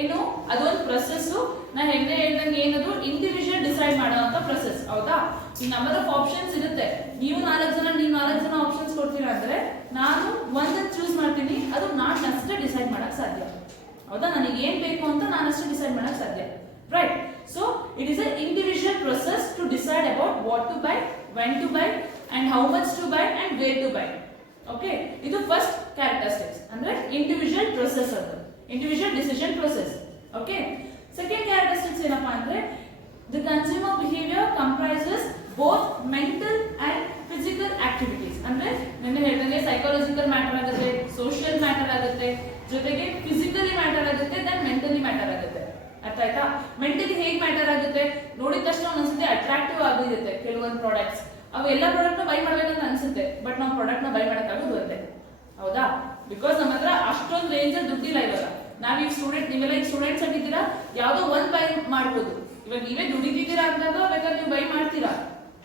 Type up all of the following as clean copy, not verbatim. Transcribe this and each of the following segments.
ಏನು ಅದೊಂದು ಪ್ರೊಸೆಸ್. ನಾ ಹೆಂಗೆ ಹೇಳ್ದಂಗೆ ಏನದು ಇಂಡಿವಿಜುವಲ್ ಡಿಸೈಡ್ ಮಾಡುವಂತ ಪ್ರೊಸೆಸ್. ಹೌದಾ? ಈ ನಂಬರ್ ಆಫ್ ಆಪ್ಷನ್ಸ್ ಇರುತ್ತೆ. ನೀವು 4 ಜನ ಆಪ್ಷನ್ಸ್ ಕೊಡ್ತೀರಾ ಅಂದ್ರೆ ನಾನು ಒಂದನ್ನು ಚೂಸ್ ಮಾಡ್ತೀನಿ. ಅದು ನಾನು ಅಷ್ಟೇ ಡಿಸೈಡ್ ಮಾಡಕ್ ಸಾಧ್ಯ. ಹೌದಾ? ನನಗೆ ಏನ್ ಬೇಕು ಅಂತ ನಾನು ಅಷ್ಟೇ ಡಿಸೈಡ್ ಮಾಡಕ್ ಸಾಧ್ಯ. Right? So it is a individual process to decide about what to buy, when to buy and how much to buy and where to buy. Okay, ಇದು ಫಸ್ಟ್ ಕ್ಯಾರೆಕ್ಟರಿಸ್ಟಿಕ್ಸ್ ಅಂದ್ರೆ ಇಂಡಿವಿಜುವಲ್ ಪ್ರೊಸೆಸ್, ಅದು individual decision process. Okay, second characteristics ಏನಪ್ಪಾ ಅಂದ್ರೆ the consumer behaviour comprises both mental and physical activities. ಅಂದ್ರೆ ನನ್ನ ಹೇಳಿದಂಗೆ psychological matter ಆಗುತ್ತೆ, social matter ಆಗುತ್ತೆ, ಜೊತೆಗೆ ಫಿಸಿಕಲಿ ಮ್ಯಾಟರ್ ಆಗುತ್ತೆ, ದೆನ್ ಮೆಂಟಲಿ ಮ್ಯಾಟರ್ ಆಗುತ್ತೆ. ಅರ್ಥ ಆಯ್ತಾ? ಮೆಂಟಲಿ ಹೇಗೆ ಮ್ಯಾಟರ್ ಆಗುತ್ತೆ? ನೋಡಿದ ತಕ್ಷಣ ಒಂದ್ಸತಿ ಅಟ್ರಾಕ್ಟಿವ್ ಆಗಿರುತ್ತೆ ಕೆಲವೊಂದು ಪ್ರಾಡಕ್ಟ್ಸ್. ಅವು ಎಲ್ಲ ಪ್ರಾಡಕ್ಟ್ ಬೈ ಮಾಡ್ಬೇಕಂತ ಅನ್ಸುತ್ತೆ, ಬಟ್ ನಾವು ಪ್ರಾಡಕ್ಟ್ ನ ಬೈ ಮಾಡಕ್ಕಾಗೋದು ಒಂದೇ. ಹೌದಾ? ಬಿಕಾಸ್ ನಮ್ಮ ಹತ್ರ ಅಷ್ಟೊಂದು ರೇಂಜ್ ದುಡ್ಡಿಲ್ಲ ಇವಾಗ. ನಾವೀಗ ನೀವೆಲ್ಲ ಈಗ ಸ್ಟೂಡೆಂಟ್ಸ್ ಆಗಿದ್ದೀರಾ, ಯಾವ್ದೋ ಒಂದ್ ಬೈ ಮಾಡ್ಬೋದು. ಇವಾಗ ನೀವೇ ದುಡಿದಿದ್ದೀರಾ ಅಂದಾಗ ಬೇಕಾದ್ರೆ ನೀವು ಬೈ ಮಾಡ್ತೀರಾ,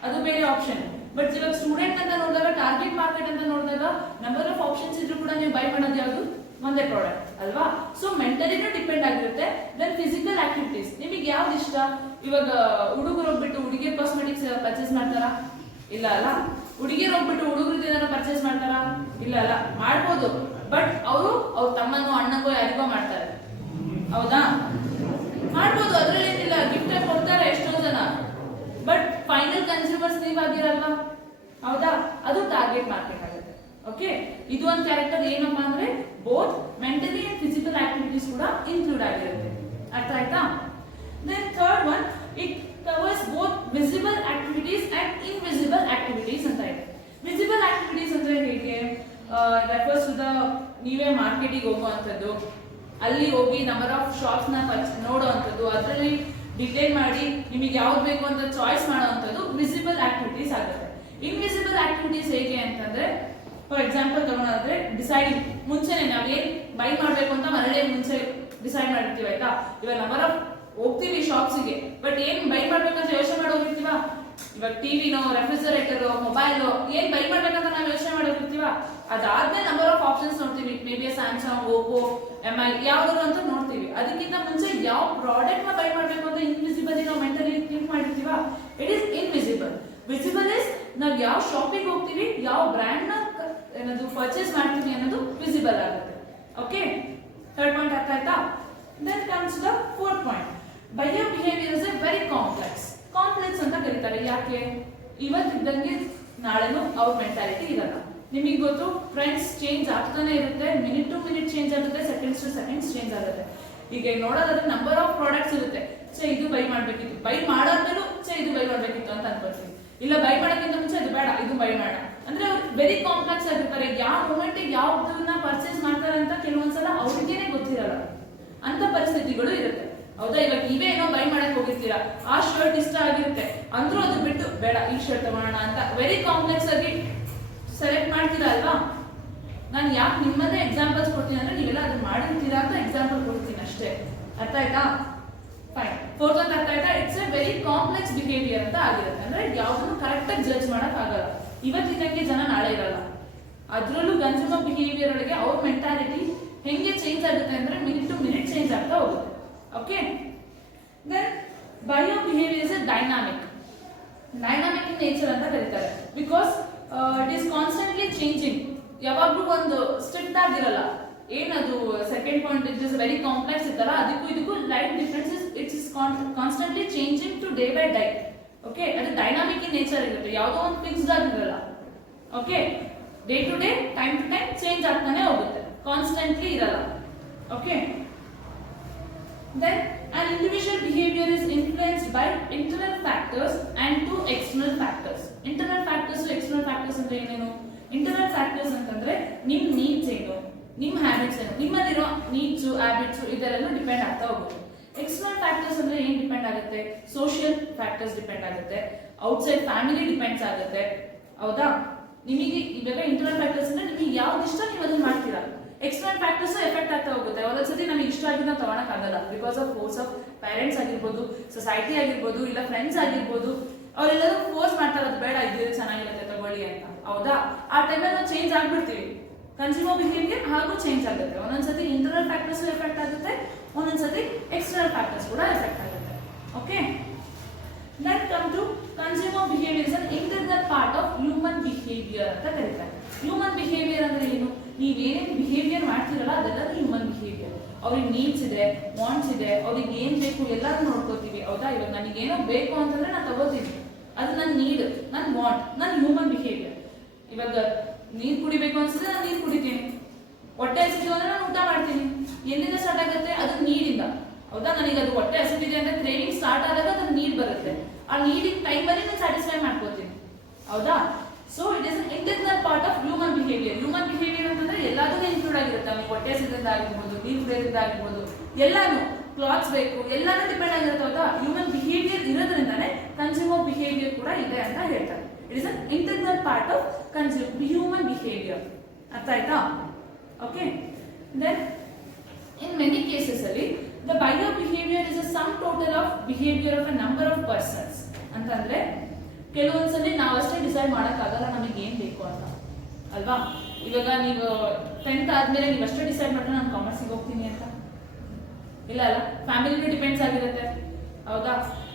ಅದು ಬೇರೆ ಆಪ್ಷನ್. ಬಟ್ ಇವಾಗ ಸ್ಟೂಡೆಂಟ್ ಅಂತ ನೋಡಿದಾಗ, ಟಾರ್ಗೆಟ್ ಮಾರ್ಕೆಟ್ ಅಂತ ನೋಡಿದಾಗ ನಂಬರ್ ಆಫ್ ಆಪ್ಷನ್ಸ್ ಇದ್ರೂ ಕೂಡ ನೀವು ಬೈ ಮಾಡೋದು ಯಾವುದು? ಒಂದೇ ಪ್ರಾಡಕ್ಟ್ ಅಲ್ವಾ? ಸೊ ಮೆಂಟಲಿನೂ ಡಿಪೆಂಡ್ ಆಗಿರುತ್ತೆ. ದೆನ್ ಫಿಸಿಕಲ್ ಆಕ್ಟಿವಿಟೀಸ್, ನಿಮಗೆ ಯಾವ್ದು ಇಷ್ಟ? ಇವಾಗ ಹುಡುಗರು ಹೋಗ್ಬಿಟ್ಟು ಹುಡುಗಿಯರ್ ಕಾಸ್ಮೆಟಿಕ್ಸ್ ಪರ್ಚೇಸ್ ಮಾಡ್ತಾರಾ? ಇಲ್ಲ ಅಲ್ಲ. ಹುಡುಗಿಯರು ಹೋಗ್ಬಿಟ್ಟು ಹುಡುಗರದ್ದು ಏನಾರ ಪರ್ಚೇಸ್ ಮಾಡ್ತಾರಾ? ಇಲ್ಲ ಅಲ್ಲ. ಮಾಡ್ಬೋದು, ಬಟ್ ಅವರು ಅವ್ರ ತಮ್ಮನೋ ಅಣ್ಣಂಗೋ ಯಾರಿಗೋ ಮಾಡ್ತಾರೆ. ಹೌದಾ? ಮಾಡ್ಬೋದು, ಅದ್ರಲ್ಲಿ ಏನಿಲ್ಲ. ಗಿಫ್ಟ್ ಕೊಡ್ತಾರೆ ಎಷ್ಟೋ ಜನ, ಬಟ್ ಫೈನಲ್ ಕನ್ಸ್ಯೂಮರ್ಸ್ ನೀವಾಗಿರಲ್ವಾ? ಹೌದಾ? ಅದು ಟಾರ್ಗೆಟ್ ಮಾರ್ಕೆಟ್ ಆಗುತ್ತೆ. ಓಕೆ, ಇದು ಒಂದು ಕ್ಯಾರೆಕ್ಟರ್. ಏನಪ್ಪಾ ಅಂದ್ರೆ both mentally and physical activities ಕೂಡ ಇನ್ಕ್ಲೂಡ್ ಆಗಿರುತ್ತೆ. ಅರ್ಥ ಆಯ್ತಾ? Then third one, it covers both visible activities and invisible activities ಅಂತ ಇದೆ. ವಿಸಿಬಲ್ ಆಕ್ಟಿವಿಟೀಸ್ ಅಂದ್ರೆ ಹೇಗೆ? ರೆಫರ್ಸ್ ಟು ದ ನೀವೇ ಮಾರ್ಕೆಟಿಗೆ ಹೋಗುವಂಥದ್ದು, ಅಲ್ಲಿ ಹೋಗಿ ನಂಬರ್ ಆಫ್ ಶಾಪ್ಸ್ ನ ನೋಡುವಂಥದ್ದು, ಅದರಲ್ಲಿ ಡಿಟೈಲ್ ಮಾಡಿ ನಿಮಗೆ ಯಾವ್ದು ಬೇಕು ಅಂತ ಚಾಯ್ಸ್ ಮಾಡುವಂಥದ್ದು ವಿಸಿಬಲ್ ಆಕ್ಟಿವಿಟೀಸ್ ಆಗುತ್ತೆ. ಇನ್ವಿಸಿಬಲ್ ಆಕ್ಟಿವಿಟೀಸ್ ಹೇಗೆ ಅಂತಂದ್ರೆ, ಫಾರ್ ಎಕ್ಸಾಂಪಲ್ ತಗೊಳೋದಾದ್ರೆ ಡಿಸೈಡಿಂಗ್, ಮುಂಚೆನೆ ನಾವೇನ್ ಬೈ ಮಾಡ್ಬೇಕು ಅಂತ ಮರಳಿ ಮುಂಚೆ ಡಿಸೈಡ್ ಮಾಡಿರ್ತೀವಿ. ಆಯ್ತಾ? ಇವಾಗ ನಂಬರ್ ಆಫ್ ಹೋಗ್ತೀವಿ ಶಾಪ್ಸಿಗೆ, ಬಟ್ ಏನ್ ಬೈ ಮಾಡ್ಬೇಕಂತ ಯೋಚನೆ ಮಾಡಿ ಹೋಗಿರ್ತೀವ. ಇವಾಗ ಟಿವಿನೋ, ರೆಫ್ರಿಜರೇಟರ್, ಮೊಬೈಲ್ ಏನ್ ಬೈ ಮಾಡ್ಬೇಕಂತ ನಾವು ಯೋಚನೆ ಮಾಡಿ ಹೋಗಿರ್ತೀವ. ಅದಾದ್ಮೇಲೆ ನಂಬರ್ ಆಫ್ ಆಪ್ಷನ್ಸ್ ನೋಡ್ತೀವಿ. May be Samsung, Oppo, MI ಯಾವ್ದಾದ್ರು ಅಂತ ನೋಡ್ತೀವಿ. ಅದಕ್ಕಿಂತ ಮುಂಚೆ ಯಾವ ಪ್ರಾಡಕ್ಟ್ ನ ಬೈ ಮಾಡ್ಬೇಕು ಅಂತ ಇನ್ವಿಸಿಬಲ್ ನಾವು ಮೆಂಟಲಿ ಥಿಂಕ್ ಮಾಡಿರ್ತೀವ. It is invisible. Visible is ನಾವ್ ಯಾವ ಶಾಪಿಗೆ ಹೋಗ್ತೀವಿ, ಯಾವ ಬ್ರ್ಯಾಂಡ್ ನ ಏನದು ಪರ್ಚೇಸ್ ಮಾಡ್ತೀವಿ ಅನ್ನೋದು ವಿಸಿಬಲ್ ಆಗುತ್ತೆ. ಓಕೆ, ಥರ್ಡ್ ಪಾಯಿಂಟ್ ಅರ್ಥ ಆಯ್ತಾ? Then comes the fourth point. Buyer behaviour is a very complex ಅಂತ ಕರೀತಾರೆ. ಯಾಕೆ? ಇವತ್ತಿದ್ದಂಗೆ ನಾಳೆನೂ ಅವ್ರ ಮೆಂಟಾಲಿಟಿ ಇರಲ್ಲ. ನಿಮಗೆ ಗೊತ್ತು, ಟ್ರೆಂಡ್ಸ್ ಚೇಂಜ್ ಆಗ್ತಾನೆ ಇರುತ್ತೆ. ಮಿನಿಟ್ ಟು ಮಿನಿಟ್ ಚೇಂಜ್ ಆಗುತ್ತೆ, ಸೆಕೆಂಡ್ಸ್ ಟು ಸೆಕೆಂಡ್ಸ್ ಚೇಂಜ್ ಆಗುತ್ತೆ. ಈಗ ನೋಡೋದಾದ್ರೆ ನಂಬರ್ ಆಫ್ ಪ್ರಾಡಕ್ಟ್ಸ್ ಇರುತ್ತೆ. ಇದು ಬೈ ಮಾಡ್ಬೇಕಿತ್ತು, ಬೈ ಮಾಡಾದ್ಮೇಲೂ ಇದು ಬೈ ಮಾಡ್ಬೇಕಿತ್ತು ಅಂತ ಅನ್ಕೊಳ್ತೀವಿ. ಇಲ್ಲ, ಬೈ ಮಾಡೋಕ್ಕಿಂತ ಮುಂಚೆ ಇದು ಬೇಡ, ಇದು ಬೈ ಮಾಡೋಣ ಅಂದ್ರೆ ಅವ್ರು ವೆರಿ ಕಾಂಪ್ಲೆಕ್ಸ್ ಆಗಿರ್ತಾರೆ. ಯಾವ ಮೂಮೆಂಟಿಗೆ ಯಾವ್ದನ್ನ ಪರ್ಚೇಸ್ ಮಾಡ್ತಾರೆ ಅಂತ ಕೆಲವೊಂದ್ಸಲ ಅವ್ರಿಗೇನೆ ಗೊತ್ತಿರಲ್ಲ. ಅಂತ ಪರಿಸ್ಥಿತಿಗಳು ಇರುತ್ತೆ. ಹೌದಾ? ಇವಾಗ ನೀವೇ ಏನೋ ಬೈ ಮಾಡಕ್ ಹೋಗಿರ್ತೀರಾ, ಆ ಶರ್ಟ್ ಇಷ್ಟ ಆಗಿರುತ್ತೆ, ಅಂದ್ರೂ ಅದು ಬಿಟ್ಟು ಬೇಡ ಈ ಶರ್ಟ್ ತಗೋಣ ಅಂತ ವೆರಿ ಕಾಂಪ್ಲೆಕ್ಸ್ ಆಗಿ ಸೆಲೆಕ್ಟ್ ಮಾಡ್ತೀರಾ ಅಲ್ವಾ? ನಾನು ಯಾಕೆ ನಿಮ್ಮನ್ನೇ ಎಕ್ಸಾಂಪಲ್ಸ್ ಕೊಡ್ತೀನಿ ಅಂದ್ರೆ ನೀವೆಲ್ಲ ಅದನ್ನ ಮಾಡಿರ್ತೀರಾ ಅಂತ ಎಕ್ಸಾಂಪಲ್ ಕೊಡ್ತೀನಿ ಅಷ್ಟೇ. ಅರ್ಥ ಆಯ್ತಾ? ಫೈನ್. ಫೋರ್ತ್ ಅಂತ ಅರ್ಥ ಆಯ್ತಾ? It's A very complex behaviour ಅಂತ ಆಗಿರುತ್ತೆ. ಅಂದ್ರೆ ಯಾವ್ದನ್ನು ಕರೆಕ್ಟ್ ಆಗಿ ಜಡ್ಜ್ ಮಾಡಕ್ ಆಗಲ್ಲ. ಇವತ್ತಿನಂಗೆ ಜನ ನಾಳೆ ಇರಲ್ಲ. ಅದ್ರಲ್ಲೂ ಕನ್ಸ್ಯೂಮರ್ ಬಿಹೇವಿಯರ್ ಒಳಗೆ ಅವ್ರ ಮೆಂಟಾಲಿಟಿ ಹೆಂಗೆ ಚೇಂಜ್ ಆಗುತ್ತೆ ಅಂದ್ರೆ ಮಿನಿಟ್ ಟು ಮಿನಿಟ್ ಚೇಂಜ್ ಆಗ್ತಾ ಹೋಗುತ್ತೆ. Okay, then buyer behaviour is a dynamic in nature ಅಂತ ಕರೀತಾರೆ. Because it is constantly changing. ಯಾವಾಗ್ಲೂ ಒಂದು ಸ್ಟ್ರಿಕ್ಟ್ ಆಗಿರಲ್ಲ. ಏನದು second point, it is very complex ಇತ್ತಲ್ಲ, ಇದಕ್ಕೂ light difference it is constantly changing to day by day. Okay, ಅದು dynamic in nature ಇರುತ್ತೆ. ಯಾವುದೋ ಒಂದು ಫಿಕ್ಸ್ಡ್ ಆಗಿರಲ್ಲ. Okay, day to day, time to time change ಆಗ್ತಾನೆ ಹೋಗುತ್ತೆ, ಕಾನ್ಸ್ಟೆಂಟ್ಲಿ ಇರಲ್ಲ. Okay, then an individual behavior is influenced by internal factors and two external factors. Internal factors external factors ಅಂದ್ರೆ ಏನೇನು? Internal factors ಅಂತಂದ್ರೆ ನಿಮ್ ನೀಡ್ಸ್ ಏನು, ನಿಮ್ ಹ್ಯಾಬಿಟ್ಸ್ ಏನು, ನಿಮ್ಮಲ್ಲಿರೋ ನೀಡ್ಸ್ ಹ್ಯಾಬಿಟ್ಸ್ ಇದೆಲ್ಲ ಡಿಪೆಂಡ್ ಆಗ್ತಾ ಹೋಗುತ್ತೆ. ಎಕ್ಸ್ಟರ್ನಲ್ ಫ್ಯಾಕ್ಟರ್ಸ್ ಅಂದ್ರೆ ಏನ್ ಡಿಪೆಂಡ್ ಆಗುತ್ತೆ? ಸೋಷಿಯಲ್ ಫ್ಯಾಕ್ಟರ್ಸ್ ಡಿಪೆಂಡ್ ಆಗುತ್ತೆ, ಔಟ್ಸೈಡ್ ಫ್ಯಾಮಿಲಿ ಡಿಪೆಂಡ್ಸ್ ಆಗುತ್ತೆ. ಹೌದಾ? ನಿಮಗೆ ಇವಾಗ ಇಂಟರ್ನಲ್ ಫ್ಯಾಕ್ಟರ್ಸ್ ಅಂದ್ರೆ ನಿಮಗೆ ಯಾವ್ದು ಇಷ್ಟ ನೀವು ಅದನ್ನ ಮಾಡ್ತೀರಾ. ಎಕ್ಸ್ಟರ್ನಲ್ ಫ್ಯಾಕ್ಟರ್ಸ್ ಎಫೆಕ್ಟ್ ಆಗ್ತಾ ಹೋಗುತ್ತೆ. ಒಂದೊಂದ್ಸತಿ ನಮಗೆ ಇಷ್ಟ ಆಗಿದ್ದು ನಾವು ತಗೊಳಕ್ ಆಗಲ್ಲ. Because of force of parents ಆಗಿರ್ಬೋದು, ಸೊಸೈಟಿ ಆಗಿರ್ಬೋದು, ಇಲ್ಲ ಫ್ರೆಂಡ್ಸ್ ಆಗಿರ್ಬೋದು, ಅವರೆಲ್ಲರೂ ಫೋರ್ಸ್ ಮಾಡ್ತಾರೆ ಅದು ಬೇಡ, ಇದು ಚೆನ್ನಾಗಿರುತ್ತೆ ತಗೊಳ್ಳಿ ಅಂತ. ಹೌದಾ? ಆ ಟೈಮಲ್ಲಿ ನಾವು ಚೇಂಜ್ ಆಗ್ಬಿಡ್ತೀವಿ. ಕನ್ಸ್ಯೂಮರ್ ಬಿಹೇವಿಯರ್ ಹಾಗೂ ಚೇಂಜ್ ಆಗುತ್ತೆ. ಒಂದೊಂದ್ಸತಿ ಇಂಟರ್ನಲ್ ಫ್ಯಾಕ್ಟರ್ಸ್ ಎಫೆಕ್ಟ್ ಆಗುತ್ತೆ, ಒಂದೊಂದ್ಸತಿ ಎಕ್ಸ್ಟರ್ನಲ್ ಫ್ಯಾಕ್ಟರ್ಸ್ ಕೂಡ ಎಫೆಕ್ಟ್ ಆಗುತ್ತೆ. Okay, then come to consumer behaviour is an internal part of human behaviour ಅಂತ ಕರೀತಾರೆ. ಹ್ಯೂಮನ್ ಬಿಹೇವಿಯರ್ ಅಂದ್ರೆ ಏನು? ನೀವೇನೇನು ಬಿಹೇವಿಯರ್ ಮಾಡ್ತೀರಲ್ಲ ಅದೆಲ್ಲ ಹ್ಯೂಮನ್ ಬಿಹೇವಿಯರ್. ಅವ್ರಿಗೆ ನೀಡ್ಸ್ ಇದೆ, ವಾಂಟ್ಸ್ ಇದೆ, ಅವ್ರಿಗೆ ಏನ್ ಬೇಕು ಎಲ್ಲರೂ ನೋಡ್ಕೋತೀವಿ, ಹೌದಾ? ಇವಾಗ ನನಗೇನೋ ಬೇಕು ಅಂತಂದ್ರೆ ನಾನು ತಗೋತೀನಿ, ಅದು ನನ್ನ ನೀಡ್, ನನ್ನ ವಾಂಟ್, ನನ್ನ ಹ್ಯೂಮನ್ ಬಿಹೇವಿಯರ್. ಇವಾಗ ನೀರು ಕುಡಿಬೇಕು ಅನ್ಸಿದ್ರೆ ನಾನು ನೀರು ಕುಡಿತೀನಿ, ಹೊಟ್ಟೆ ಹಸಿದು ಅಂದ್ರೆ ನಾನು ಊಟ ಮಾಡ್ತೀನಿ. ಎಲ್ಲಿಂದ ಸ್ಟಾರ್ಟ್ ಆಗುತ್ತೆ? ಅದು ನೀಡಿಂದ, ಹೌದಾ? ನನಗೆ ಅದು ಹೊಟ್ಟೆ ಹಸಿದಿದೆ ಅಂದ್ರೆ ಕ್ರೇವಿಂಗ್ ಸ್ಟಾರ್ಟ್ ಆದಾಗ ಅದು ನೀಡ್ ಬರುತ್ತೆ. ಆ ನೀಡಿನ ಟೈಮಲ್ಲಿ ನಾನು ಸ್ಯಾಟಿಸ್ಫೈ ಮಾಡ್ಕೋತೀನಿ, ಹೌದಾ? So it is an internal part of human behaviour. Human behaviour ಅಂತಂದ್ರೆ ಎಲ್ಲದೂ ಇನ್ಕ್ಲೂಡ್ ಆಗಿರುತ್ತೆ. ನಮಗೆ ಹೊಟ್ಟೆ ಹಸಿದಿಂದ ಆಗಿರ್ಬೋದು, ನೀರು ಕುಡಿಯೋದ್ರಿಂದ ಆಗಿರ್ಬೋದು, ಎಲ್ಲಾನು, ಕ್ಲಾತ್ಸ್ ಬೇಕು, ಎಲ್ಲಾನು ಡಿಪೆಂಡ್ ಆಗಿರುತ್ತೆ, ಹೌದಾ? ಹ್ಯೂಮನ್ ಬಿಹೇವಿಯರ್ ಇರೋದ್ರಿಂದಾನೆ ಕನ್ಸ್ಯೂಮರ್ ಬಿಹೇವಿಯರ್ ಕೂಡ ಇದೆ ಅಂತ ಹೇಳ್ತಾರೆ. It is an internal part of human behaviour. ಅರ್ಥ ಆಯ್ತಾ? Okay, then in many cases ಅಲ್ಲಿ the bio behaviour is a sum total of behaviour of a number of persons. ಅಂತಂದ್ರೆ ಕೆಲವೊಂದ್ಸಲಿ ನಾವಷ್ಟೇ ಡಿಸೈಡ್ ಮಾಡೋಕ್ಕಾಗಲ್ಲ ನಮಗೆ ಏನ್ ಬೇಕು ಅಂತ, ಅಲ್ವಾ? ಇವಾಗ ನೀವು 10th ಆದ್ಮೇಲೆ ನೀವು ಅಷ್ಟೇ ಡಿಸೈಡ್ ಮಾಡಿದ್ರೆ ನಾನು ಕಾಮರ್ಸಿಗೆ ಹೋಗ್ತೀನಿ ಅಂತ ಇಲ್ಲ ಅಲ್ಲ. ಫ್ಯಾಮಿಲಿನೂ ಡಿಪೆಂಡ್ಸ್ ಆಗಿರುತ್ತೆ, ಹೌದಾ?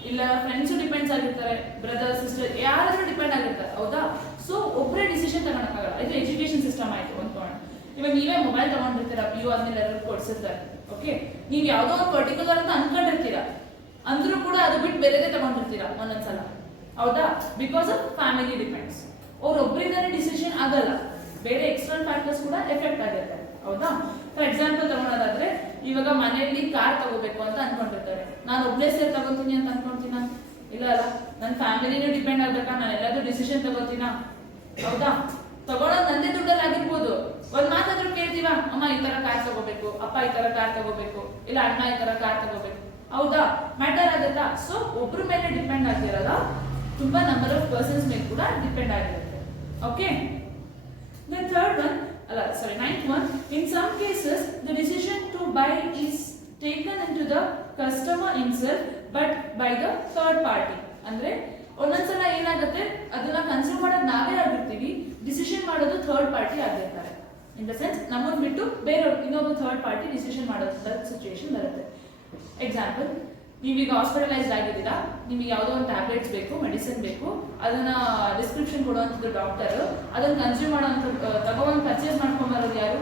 ಇಲ್ಲ ಫ್ರೆಂಡ್ಸು ಡಿಪೆಂಡ್ಸ್ ಆಗಿರ್ತಾರೆ, ಬ್ರದರ್ ಸಿಸ್ಟರ್ ಯಾರಾದ್ರೂ ಡಿಪೆಂಡ್ ಆಗಿರ್ತಾರೆ, ಹೌದಾ? ಸೊ ಒಬ್ಬರೇ ಡಿಸಿಷನ್ ತಗೊಳಕ್ಕಾಗಲ್ಲ. ಇದು ಎಜುಕೇಶನ್ ಸಿಸ್ಟಮ್ ಆಯ್ತು ಅಂದ್ಕೊಂಡು. ಇವಾಗ ನೀವೇ ಮೊಬೈಲ್ ತಗೊಂಡಿರ್ತೀರಾ, PU ಆದ್ಮೇಲೆ ಎಲ್ಲರೂ ಕೊಡ್ಸಿರ್ತಾರೆ, ಓಕೆ? ನೀವು ಯಾವುದೋ ಒಂದು ಪರ್ಟಿಕ್ಯುಲರ್ ಅಂತ ಅನ್ಕೊಂಡಿರ್ತೀರಾ, ಅಂದ್ರೂ ಕೂಡ ಅದು ಬಿಟ್ಟು ಬೇರೆದೇ ತಗೊಂಡಿರ್ತೀರಾ ಒಂದೊಂದ್ಸಲ, ಹೌದಾ? Because of family depends. ಅವ್ರೊಬ್ಬರಿಂದಾನೇ ಡಿಸಿಷನ್ ಆಗಲ್ಲ, ಬೇರೆ ಎಕ್ಸ್ಟರ್ನಲ್ ಫ್ಯಾಕ್ಟರ್ಸ್ ಕೂಡ ಎಫೆಕ್ಟ್ ಆಗುತ್ತೆ, ಹೌದಾ? ಫಾರ್ ಎಕ್ಸಾಂಪಲ್ ತಗೊಳೋದಾದ್ರೆ ಇವಾಗ ಮನೆಯಲ್ಲಿ ಕಾರ್ ತಗೋಬೇಕು ಅಂತ ಅನ್ಕೊಂಡಿರ್ತಾರೆ. ನಾನು ಒಬ್ಳೆ ಸೇರ್ ತಗೋತೀನಿ ಅಂತ ಅನ್ಕೊಂತೀನ? ಇಲ್ಲ ಅಲ್ಲ. ನನ್ನ ಫ್ಯಾಮಿಲಿನೂ ಡಿಪೆಂಡ್ ಆಗ್ಬೇಕಾ? ನಾನು ಎಲ್ಲಾದ್ರೂ ಡಿಸಿಷನ್ ತಗೋತೀನ? ಹೌದಾ? ತಗೊಳೋದು ನಂದೇ ದುಡ್ಡಲ್ಲಿ ಆಗಿರ್ಬೋದು. ಒಂದ್ ಮಾತಾದ್ರೂ ಕೇಳ್ತೀವ, ಅಮ್ಮ ಈ ತರ ಕಾರ್ ತಗೋಬೇಕು, ಅಪ್ಪ ಈ ತರ ಕಾರ್ ತಗೋಬೇಕು, ಇಲ್ಲ ಅಣ್ಣ ಈ ತರ ಕಾರ್ ತಗೋಬೇಕು, ಹೌದಾ? ಮ್ಯಾಟರ್ ಆಗುತ್ತಾ? ಸೊ ಒಬ್ರ ಮೇಲೆ ಡಿಪೆಂಡ್ ಆಗಿರಲ್ಲ, ತುಂಬಾ ನಂಬರ್ ಆಫ್ ಪರ್ಸನ್ಸ್ ಮೇಲೆ ಕೂಡ ಡಿಪೆಂಡ್ ಆಗಿರುತ್ತೆ. Okay, then third one, ninth one, in some cases the decision to buy is taken into the customer himself but by the third party. ಅಂದ್ರೆ ಒಂದೊಂದ್ಸಲ ಏನಾಗುತ್ತೆ, ಅದನ್ನ ಕನ್ಸ್ಯೂಮ್ ಮಾಡೋದು ನಾವೇ ಆಗಿರ್ತೀವಿ, ಡಿಸಿಷನ್ ಮಾಡೋದು ಥರ್ಡ್ ಪಾರ್ಟಿ ಆಗಿರ್ತಾರೆ. ಇನ್ ದ ಸೆನ್ಸ್ ನಮ್ಮನ್ನ ಬಿಟ್ಟು ಬೇರೆ ಇನ್ನೊಬ್ಬ ಥರ್ಡ್ ಪಾರ್ಟಿ ಡಿಸಿಷನ್ ಮಾಡೋದ ಸಿಚುವೇಶನ್ ಬರುತ್ತೆ. ಎಕ್ಸಾಂಪಲ್, ನೀವೀಗ ಹಾಸ್ಪಿಟಲೈಸ್ಡ್ ಆಗಿದ್ದೀರಾ, ನಿಮಗೆ ಯಾವುದೋ ಒಂದು ಟ್ಯಾಬ್ಲೆಟ್ಸ್ ಬೇಕು, ಮೆಡಿಸಿನ್ ಬೇಕು, ಅದನ್ನ ಡಿಸ್ಕ್ರಿಪ್ಷನ್ ಕೊಡುವಂಥದ್ದು ಡಾಕ್ಟರ್, ಅದನ್ನ ಕನ್ಸ್ಯೂಮ್ ಮಾಡೋಂಥ ತಗೊಂಡು ಪರ್ಚೇಸ್ ಮಾಡ್ಕೊಂಬರೋದು ಯಾರು?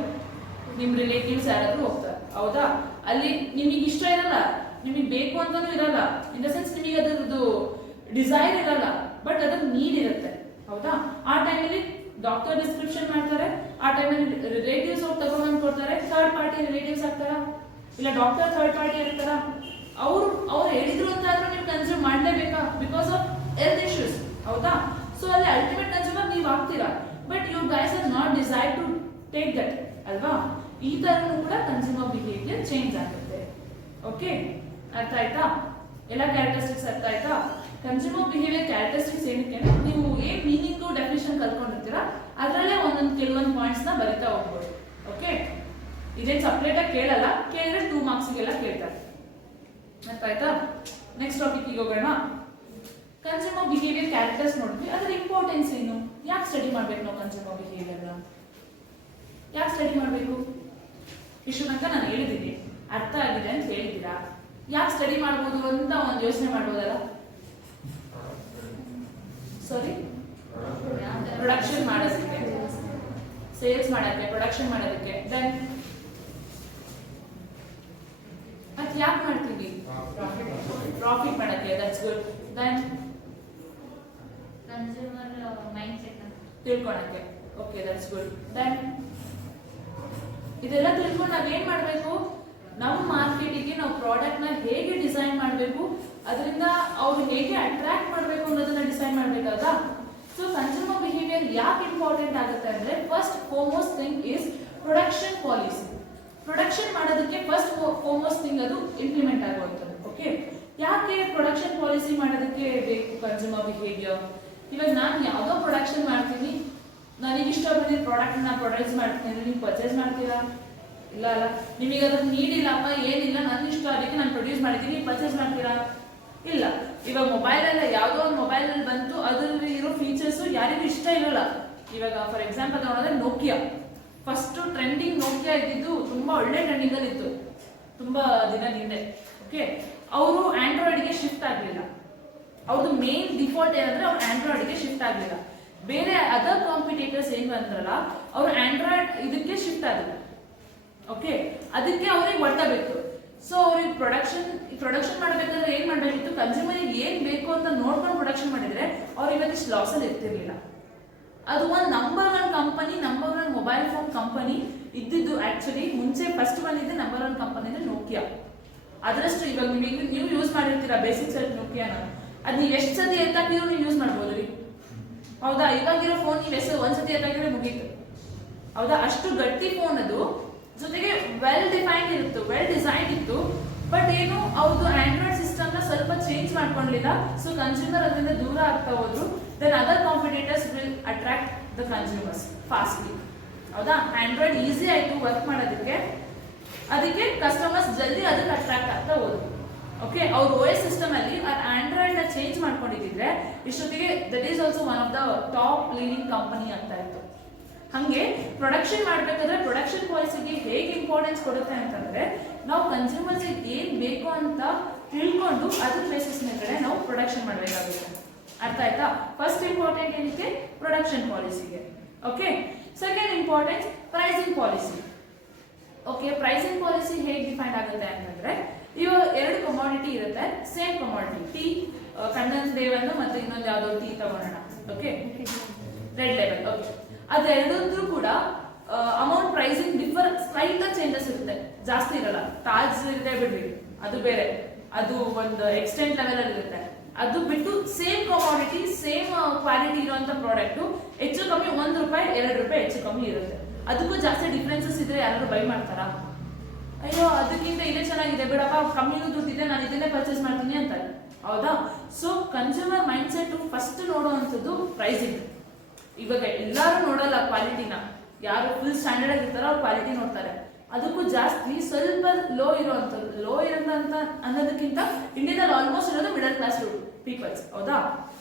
ನಿಮ್ಮ ರಿಲೇಟಿವ್ಸ್ ಯಾರಾದ್ರೂ ಹೋಗ್ತಾರೆ, ಹೌದಾ? ಅಲ್ಲಿ ನಿಮಗೆ ಇಷ್ಟ ಇರಲ್ಲ, ನಿಮಗೆ ಬೇಕು ಅಂತಾನೂ ಇರಲ್ಲ, ಇನ್ ದ ಸೆನ್ಸ್ ನಿಮಗೆ ಅದರದ್ದು ಡಿಸೈರ್ ಇರಲ್ಲ, ಬಟ್ ಅದ್ರ ನೀಡ್ ಇರುತ್ತೆ, ಹೌದಾ? ಆ ಟೈಮಲ್ಲಿ ಡಾಕ್ಟರ್ ಡಿಸ್ಕ್ರಿಪ್ಷನ್ ಮಾಡ್ತಾರೆ, ಆ ಟೈಮಲ್ಲಿ ರಿಲೇಟಿವ್ಸ್ ಹೋಗಿ ತಗೊಂಡ್ಬಂದು ಕೊಡ್ತಾರೆ. ಥರ್ಡ್ ಪಾರ್ಟಿ ರಿಲೇಟಿವ್ಸ್ ಆಗ್ತಾರ? ಇಲ್ಲ ಡಾಕ್ಟರ್ ಥರ್ಡ್ ಪಾರ್ಟಿ ಇರ್ತಾರ? ಅವ್ರು ಹೇಳಿದ್ರು ಅಂತ ಆದ್ರೂ ನೀವು ಕನ್ಸ್ಯೂಮ್ ಮಾಡಲೇಬೇಕಾ? ಬಿಕಾಸ್ ಆಫ್ ಹೆಲ್ತ್ ಇಶ್ಯೂಸ್, ಹೌದಾ? ಸೊ ಅಲ್ಲಿ ಅಲ್ಟಿಮೇಟ್ ಕನ್ಸ್ಯೂಮರ್ ನೀವು ಆಗ್ತೀರಾ, but you guys are not decide to take that, ಅಲ್ವಾ? ಈ ತರನು ಕೂಡ ಕನ್ಸ್ಯೂಮರ್ ಬಿಹೇವಿಯರ್ ಚೇಂಜ್ ಆಗುತ್ತೆ. ಓಕೆ, ಅರ್ಥ ಆಯ್ತಾ? ಎಲ್ಲ ಕ್ಯಾರೆಕ್ಟರಿಸ್ಟಿಕ್ಸ್ ಅರ್ಥ ಆಯ್ತಾ? ಕನ್ಸ್ಯೂಮರ್ ಬಿಹೇವಿಯರ್ ಕ್ಯಾರೆಕ್ಟರಿಸ್ಟಿಕ್ಸ್ ಏನಕ್ಕೆ ಅಂದ್ರೆ ನೀವು ಏನ್ ಮೀನಿಂಗು ಡೆಫಿನೇಷನ್ ಕಲ್ತ್ಕೊಂಡಿರ್ತೀರಾ ಅದರಲ್ಲೇ ಕೆಲವೊಂದು ಪಾಯಿಂಟ್ಸ್ ನ ಬರಿತಾ ಹೋಗ್ಬೋದು. ಓಕೆ, ಇದೇನು ಸಪ್ರೇಟ್ ಆಗಿ ಕೇಳಲ್ಲ, ಕೇಳಿದ್ರೆ 2 ಮಾರ್ಕ್ಸ್ಗೆಲ್ಲ ಕೇಳ್ತಾರೆ. ಅರ್ಥ ಆಯ್ತಾ? ನೆಕ್ಸ್ಟ್ ಟಾಪಿಕ್ ಈಗ ಹೋಗೋಣ. ಕನ್ಸ್ಯೂಮರ್ ಬಿಹೇವಿಯರ್ ಕ್ಯಾರೆಕ್ಟರ್ಸ್ ನೋಡಿದ್ವಿ, ಅದರ ಇಂಪಾರ್ಟೆನ್ಸ್ ಏನು? ಯಾಕೆ ಸ್ಟಡಿ ಮಾಡ್ಬೇಕು ನಾವು ಕನ್ಸ್ಯೂಮರ್ ಬಿಹೇವಿಯರ್ನ? ಯಾಕೆ ಸ್ಟಡಿ ಮಾಡಬೇಕು? ಇಷ್ಟು ತನಕ ನಾನು ಹೇಳಿದ್ದೀನಿ, ಅರ್ಥ ಆಗಿದೆ ಅಂತ ಹೇಳಿದ್ದೀರಾ. ಯಾಕೆ ಸ್ಟಡಿ ಮಾಡ್ಬೋದು ಅಂತ ಒಂದು ಯೋಚನೆ ಮಾಡ್ಬೋದಲ್ಲ? ಸಾರಿ, ಪ್ರೊಡಕ್ಷನ್ ಮಾಡೋದಕ್ಕೆ, ಸೇಲ್ಸ್ ಮಾಡೋದಕ್ಕೆ, ಪ್ರೊಡಕ್ಷನ್ ಮಾಡೋದಕ್ಕೆ. ದೆನ್ ಮತ್ತೆ ಯಾಕೆ ಮಾಡ್ತೀವಿ? ಪ್ರಾಫಿಟ್ ಮಾಡೋಕ್ಕೆ. That's good. Then consumer mindset ತಿಳ್ಕೊಳಕ್ಕೆ. Okay, that's good. ದೆನ್ ಇದೆಲ್ಲ ತಿಳ್ಕೊಂಡು ನಾವೇನ್ ಮಾಡಬೇಕು? ನಮ್ಮ ಮಾರ್ಕೆಟಿಗೆ ನಾವು ಪ್ರಾಡಕ್ಟ್ ನ ಹೇಗೆ ಡಿಸೈನ್ ಮಾಡಬೇಕು, ಅದರಿಂದ ಅವ್ರು ಹೇಗೆ ಅಟ್ರಾಕ್ಟ್ ಮಾಡಬೇಕು ಅನ್ನೋದನ್ನ ಡಿಸೈಡ್ ಮಾಡಬೇಕಾದ. ಸೊ ಕನ್ಸ್ಯೂಮರ್ ಬಿಹೇವಿಯರ್ ಯಾಕೆ ಇಂಪಾರ್ಟೆಂಟ್ ಆಗುತ್ತೆ ಅಂದ್ರೆ, first foremost thing is production policy. Production ಮಾಡೋದಕ್ಕೆ ಫಸ್ಟ್ ಫೋರ್ಮೋಸ್ಟ್ ಥಿಂಗ್ ಅದು ಇಂಪ್ಲಿಮೆಂಟ್ ಆಗುವಂಥದ್ದು. ಓಕೆ, ಯಾಕೆ ಪ್ರೊಡಕ್ಷನ್ ಪಾಲಿಸಿ ಮಾಡೋದಕ್ಕೆ ಬೇಕು ಕನ್ಸ್ಯೂಮರ್ ಬಿಹೇವಿಯರ್? ಇವಾಗ ನಾನು ಯಾವುದೋ ಪ್ರೊಡಕ್ಷನ್ ಮಾಡ್ತೀನಿ, ನನಗೆ ಇಷ್ಟ ಬಂದಿದ್ದ ಪ್ರಾಡಕ್ಟ್ ನ ಪ್ರೊಡ್ಯೂಸ್ ಮಾಡ್ತೀನಿ, ನೀವು ಪರ್ಚೇಸ್ ಮಾಡ್ತೀರಾ? ಇಲ್ಲ ಅಲ್ಲ. ನಿಮಗೆ ಅದಕ್ಕೆ ನೀಡಿಲ್ಲಪ್ಪ, ಏನಿಲ್ಲ, ನನ್ನ ಇಷ್ಟ, ಅದಕ್ಕೆ ನಾನು ಪ್ರೊಡ್ಯೂಸ್ ಮಾಡಿದ್ದೀನಿ, ಪರ್ಚೇಸ್ ಮಾಡ್ತೀರಾ? ಇಲ್ಲ. ಇವಾಗ ಮೊಬೈಲ್ ಎಲ್ಲ ಯಾವುದೋ ಒಂದು ಮೊಬೈಲ್ ಅಲ್ಲಿ ಬಂತು, ಅದ್ರಲ್ಲಿ ಇರೋ ಫೀಚರ್ಸ್ ಯಾರಿಗೂ ಇಷ್ಟ ಇರಲ್ಲ. ಇವಾಗ ಫಾರ್ ಎಕ್ಸಾಂಪಲ್ ನೋಡಿದ್ರೆ ನೋಕಿಯಾ, ಫಸ್ಟ್ ಟ್ರೆಂಡಿಂಗ್ ನೋಕಿಯಾ ಇದ್ದಿದ್ದು ತುಂಬಾ ಒಳ್ಳೆ ಟ್ರೆಂಡಿಂಗ್ ಅಲ್ಲಿ ಇತ್ತು, ತುಂಬಾ ದಿನದ ಹಿಂದೆ. ಓಕೆ, ಅವರು ಆಂಡ್ರಾಯ್ಡ್ಗೆ ಶಿಫ್ಟ್ ಆಗಲಿಲ್ಲ. ಅವ್ರದ್ದು ಮೇನ್ ಡಿಫಾಲ್ಟ್ ಏನಂದ್ರೆ ಅವ್ರು ಆಂಡ್ರಾಯ್ಡ್ಗೆ ಶಿಫ್ಟ್ ಆಗಲಿಲ್ಲ. ಬೇರೆ ಅದರ್ ಕಾಂಪಿಟೇಟರ್ಸ್ ಏನು ಅಂದ್ರಲ್ಲ, ಅವ್ರು ಆಂಡ್ರಾಯ್ಡ್ ಇದಕ್ಕೆ ಶಿಫ್ಟ್ ಆಗಿಲ್ಲ. ಓಕೆ, ಅದಕ್ಕೆ ಅವ್ರಿಗೆ ಒಡ್ಡಬೇಕು. ಸೊ ಅವ್ರಿಗೆ ಪ್ರೊಡಕ್ಷನ್ ಮಾಡಬೇಕಾದ್ರೆ ಏನ್ ಮಾಡಬೇಕಿತ್ತು, ಕನ್ಸ್ಯೂಮರಿಗೆ ಏನ್ ಬೇಕು ಅಂತ ನೋಡ್ಕೊಂಡು ಪ್ರೊಡಕ್ಷನ್ ಮಾಡಿದ್ರೆ ಅವ್ರು ಇವತ್ತಿಷ್ಟು ಲಾಸ್ ಅಲ್ಲಿ ಇರ್ತಿರ್ಲಿಲ್ಲ. ಅದು ಒಂದು number 1 company, number 1 mobile phone company ಇದ್ದಿದ್ದು. ಆಕ್ಚುಲಿ ಮುಂಚೆ ಫಸ್ಟ್ ಬಂದಿದ್ದೆ ನಂಬರ್ 1 ಕಂಪನಿ ಅಂದ್ರೆ ನೋಕಿಯಾ. ಅದರಷ್ಟು ಇವಾಗ ನೀವು ಯೂಸ್ ಮಾಡಿರ್ತೀರಾ ಬೇಸಿಕ್ ಸೆಟ್ ನೋಕಿಯಾನ, ಅದು ನೀವು ಎಷ್ಟು ಸತಿ ಎತ್ತಾಕಿದ್ರು ನೀವು ಯೂಸ್ ಮಾಡ್ಬೋದು ರೀ. ಹೌದಾ, ಇವಾಗಿರೋ ಫೋನ್ ನೀವು ಎಷ್ಟು ಒಂದ್ಸತಿ ಎತ್ತಾಕಿದ್ರೆ ಮುಗೀತು. ಹೌದಾ, ಅಷ್ಟು ಗಟ್ಟಿ ಫೋನ್ ಅದು. ಜೊತೆಗೆ ವೆಲ್ ಡಿಫೈನ್ಡ್ ಇತ್ತು, ವೆಲ್ ಡಿಸೈನ್ ಇತ್ತು. ಬಟ್ ಏನು ಅವ್ರದ್ದು ಆಂಡ್ರಾಯ್ಡ್ ಸಿಸ್ಟಮ್ ನ ಸ್ವಲ್ಪ ಚೇಂಜ್ ಮಾಡ್ಕೊಳ್ಳಿಲ್ಲ. ಸೊ ಕನ್ಸ್ಯೂಮರ್ ಅದರಿಂದ ದೂರ ಆಗ್ತಾ ಹೋದ್ರು. Then other competitors will attract the consumers fastly. ಹೌದಾ, ಆಂಡ್ರಾಯ್ಡ್ ಈಸಿ ಆಯ್ತು ವರ್ಕ್ ಮಾಡೋದಕ್ಕೆ, ಅದಕ್ಕೆ ಕಸ್ಟಮರ್ಸ್ ಜಲ್ದಿ ಅದಕ್ಕೆ ಅಟ್ರಾಕ್ಟ್ ಆಗ್ತಾ ಹೋದ್ರು. ಓಕೆ, ಅವ್ರ OS ಸಿಸ್ಟಮ್ ಅಲ್ಲಿ ಆಂಡ್ರಾಯ್ಡ್ ನ ಚೇಂಜ್ ಮಾಡ್ಕೊಂಡಿದ್ರೆ ಇಷ್ಟೊತ್ತಿಗೆ that is also one of the top leading company ಆಗ್ತಾ ಇತ್ತು. ಹಂಗೆ ಪ್ರೊಡಕ್ಷನ್ ಮಾಡ್ಬೇಕಾದ್ರೆ ಪ್ರೊಡಕ್ಷನ್ ಪಾಲಿಸಿಗೆ ಹೇಗೆ ಇಂಪಾರ್ಟೆನ್ಸ್ ಕೊಡುತ್ತೆ ಅಂತಂದ್ರೆ, ನಾವು ಕನ್ಸ್ಯೂಮರ್ಸ್ ಏನ್ ಬೇಕು ಅಂತ ತಿಳ್ಕೊಂಡು ಅದ್ರ ಬೇಸಿಸ್ ಮೇಲೆ ನಾವು ಪ್ರೊಡಕ್ಷನ್ ಮಾಡಬೇಕಾಗುತ್ತೆ. ಅರ್ಥ ಆಯ್ತಾ? ಫಸ್ಟ್ ಇಂಪಾರ್ಟೆಂಟ್ ಏನಕ್ಕೆ, ಪ್ರೊಡಕ್ಷನ್ ಪಾಲಿಸಿಗೆ. Okay, second importance pricing policy. Okay, pricing policy ಹೇಗೆ ಡಿಫೈನ್ ಆಗುತ್ತೆ ಅಂತಂದ್ರೆ, ಇವಾಗ 2 ಕಮಾಡಿಟಿ ಇರುತ್ತೆ, same commodity, tea condense level ಮತ್ತೆ ಇನ್ನೊಂದು ಯಾವ್ದೋ ಟೀ ತಗೊಳ್ಳೋಣ. Okay, red label. ಓಕೆ, ಅದೆರಡೂ ಕೂಡ amount pricing differ slight changes ಇರುತ್ತೆ, ಜಾಸ್ತಿ ಇರಲ್ಲ. ತಾಜ್ ಇದೆ ಬಿಡ್ರಿ, ಅದು ಬೇರೆ, ಅದು ಒಂದು ಎಕ್ಸ್ಟೆಂಟ್ ಲೆವೆಲ್ ಅಲ್ಲಿ ಇರುತ್ತೆ. ಅದು ಬಿಟ್ಟು ಸೇಮ್ ಕಮಾಡಿಟಿ, ಸೇಮ್ ಕ್ವಾಲಿಟಿ ಇರುವಂತ ಪ್ರಾಡಕ್ಟ್ ಹೆಚ್ಚು ಕಮ್ಮಿ ₹1 ₹2 ಹೆಚ್ಚು ಕಮ್ಮಿ ಇರುತ್ತೆ. ಅದಕ್ಕೂ ಜಾಸ್ತಿ ಡಿಫ್ರೆನ್ಸಸ್ ಇದ್ರೆ ಯಾರು ಬೈ ಮಾಡ್ತಾರಾ? ಅಯ್ಯೋ ಅದಕ್ಕಿಂತ ಇದೇ ಚೆನ್ನಾಗಿದೆ ಬಿಡಪ್ಪ, ಕಮ್ಮಿನೂ ದುಡ್ಡಿದೆ, ನಾನು ಇದನ್ನೇ ಪರ್ಚೇಸ್ ಮಾಡ್ತೀನಿ ಅಂತಾರೆ. ಹೌದಾ? So consumer mindset first ನೋಡುವಂಥದ್ದು ಪ್ರೈಸಿಂಗ್. ಇವಾಗ ಎಲ್ಲರೂ ನೋಡಲ್ಲ ಕ್ವಾಲಿಟಿನ, ಯಾರು ಫುಲ್ ಸ್ಟ್ಯಾಂಡರ್ಡ್ ಆಗಿರ್ತಾರೋ ಅವ್ರು ಕ್ವಾಲಿಟಿ ನೋಡ್ತಾರೆ. ಅದಕ್ಕೂ ಜಾಸ್ತಿ ಸ್ವಲ್ಪ ಲೋ ಇರೋಂಥ ಅನ್ನೋದಕ್ಕಿಂತ ಇಂಡಿಯಾದಲ್ಲಿ ಆಲ್ಮೋಸ್ಟ್ ಇರೋದು ಮಿಡಲ್ ಕ್ಲಾಸ್ ಪೀಪಲ್ಸ್. ಹೌದಾ?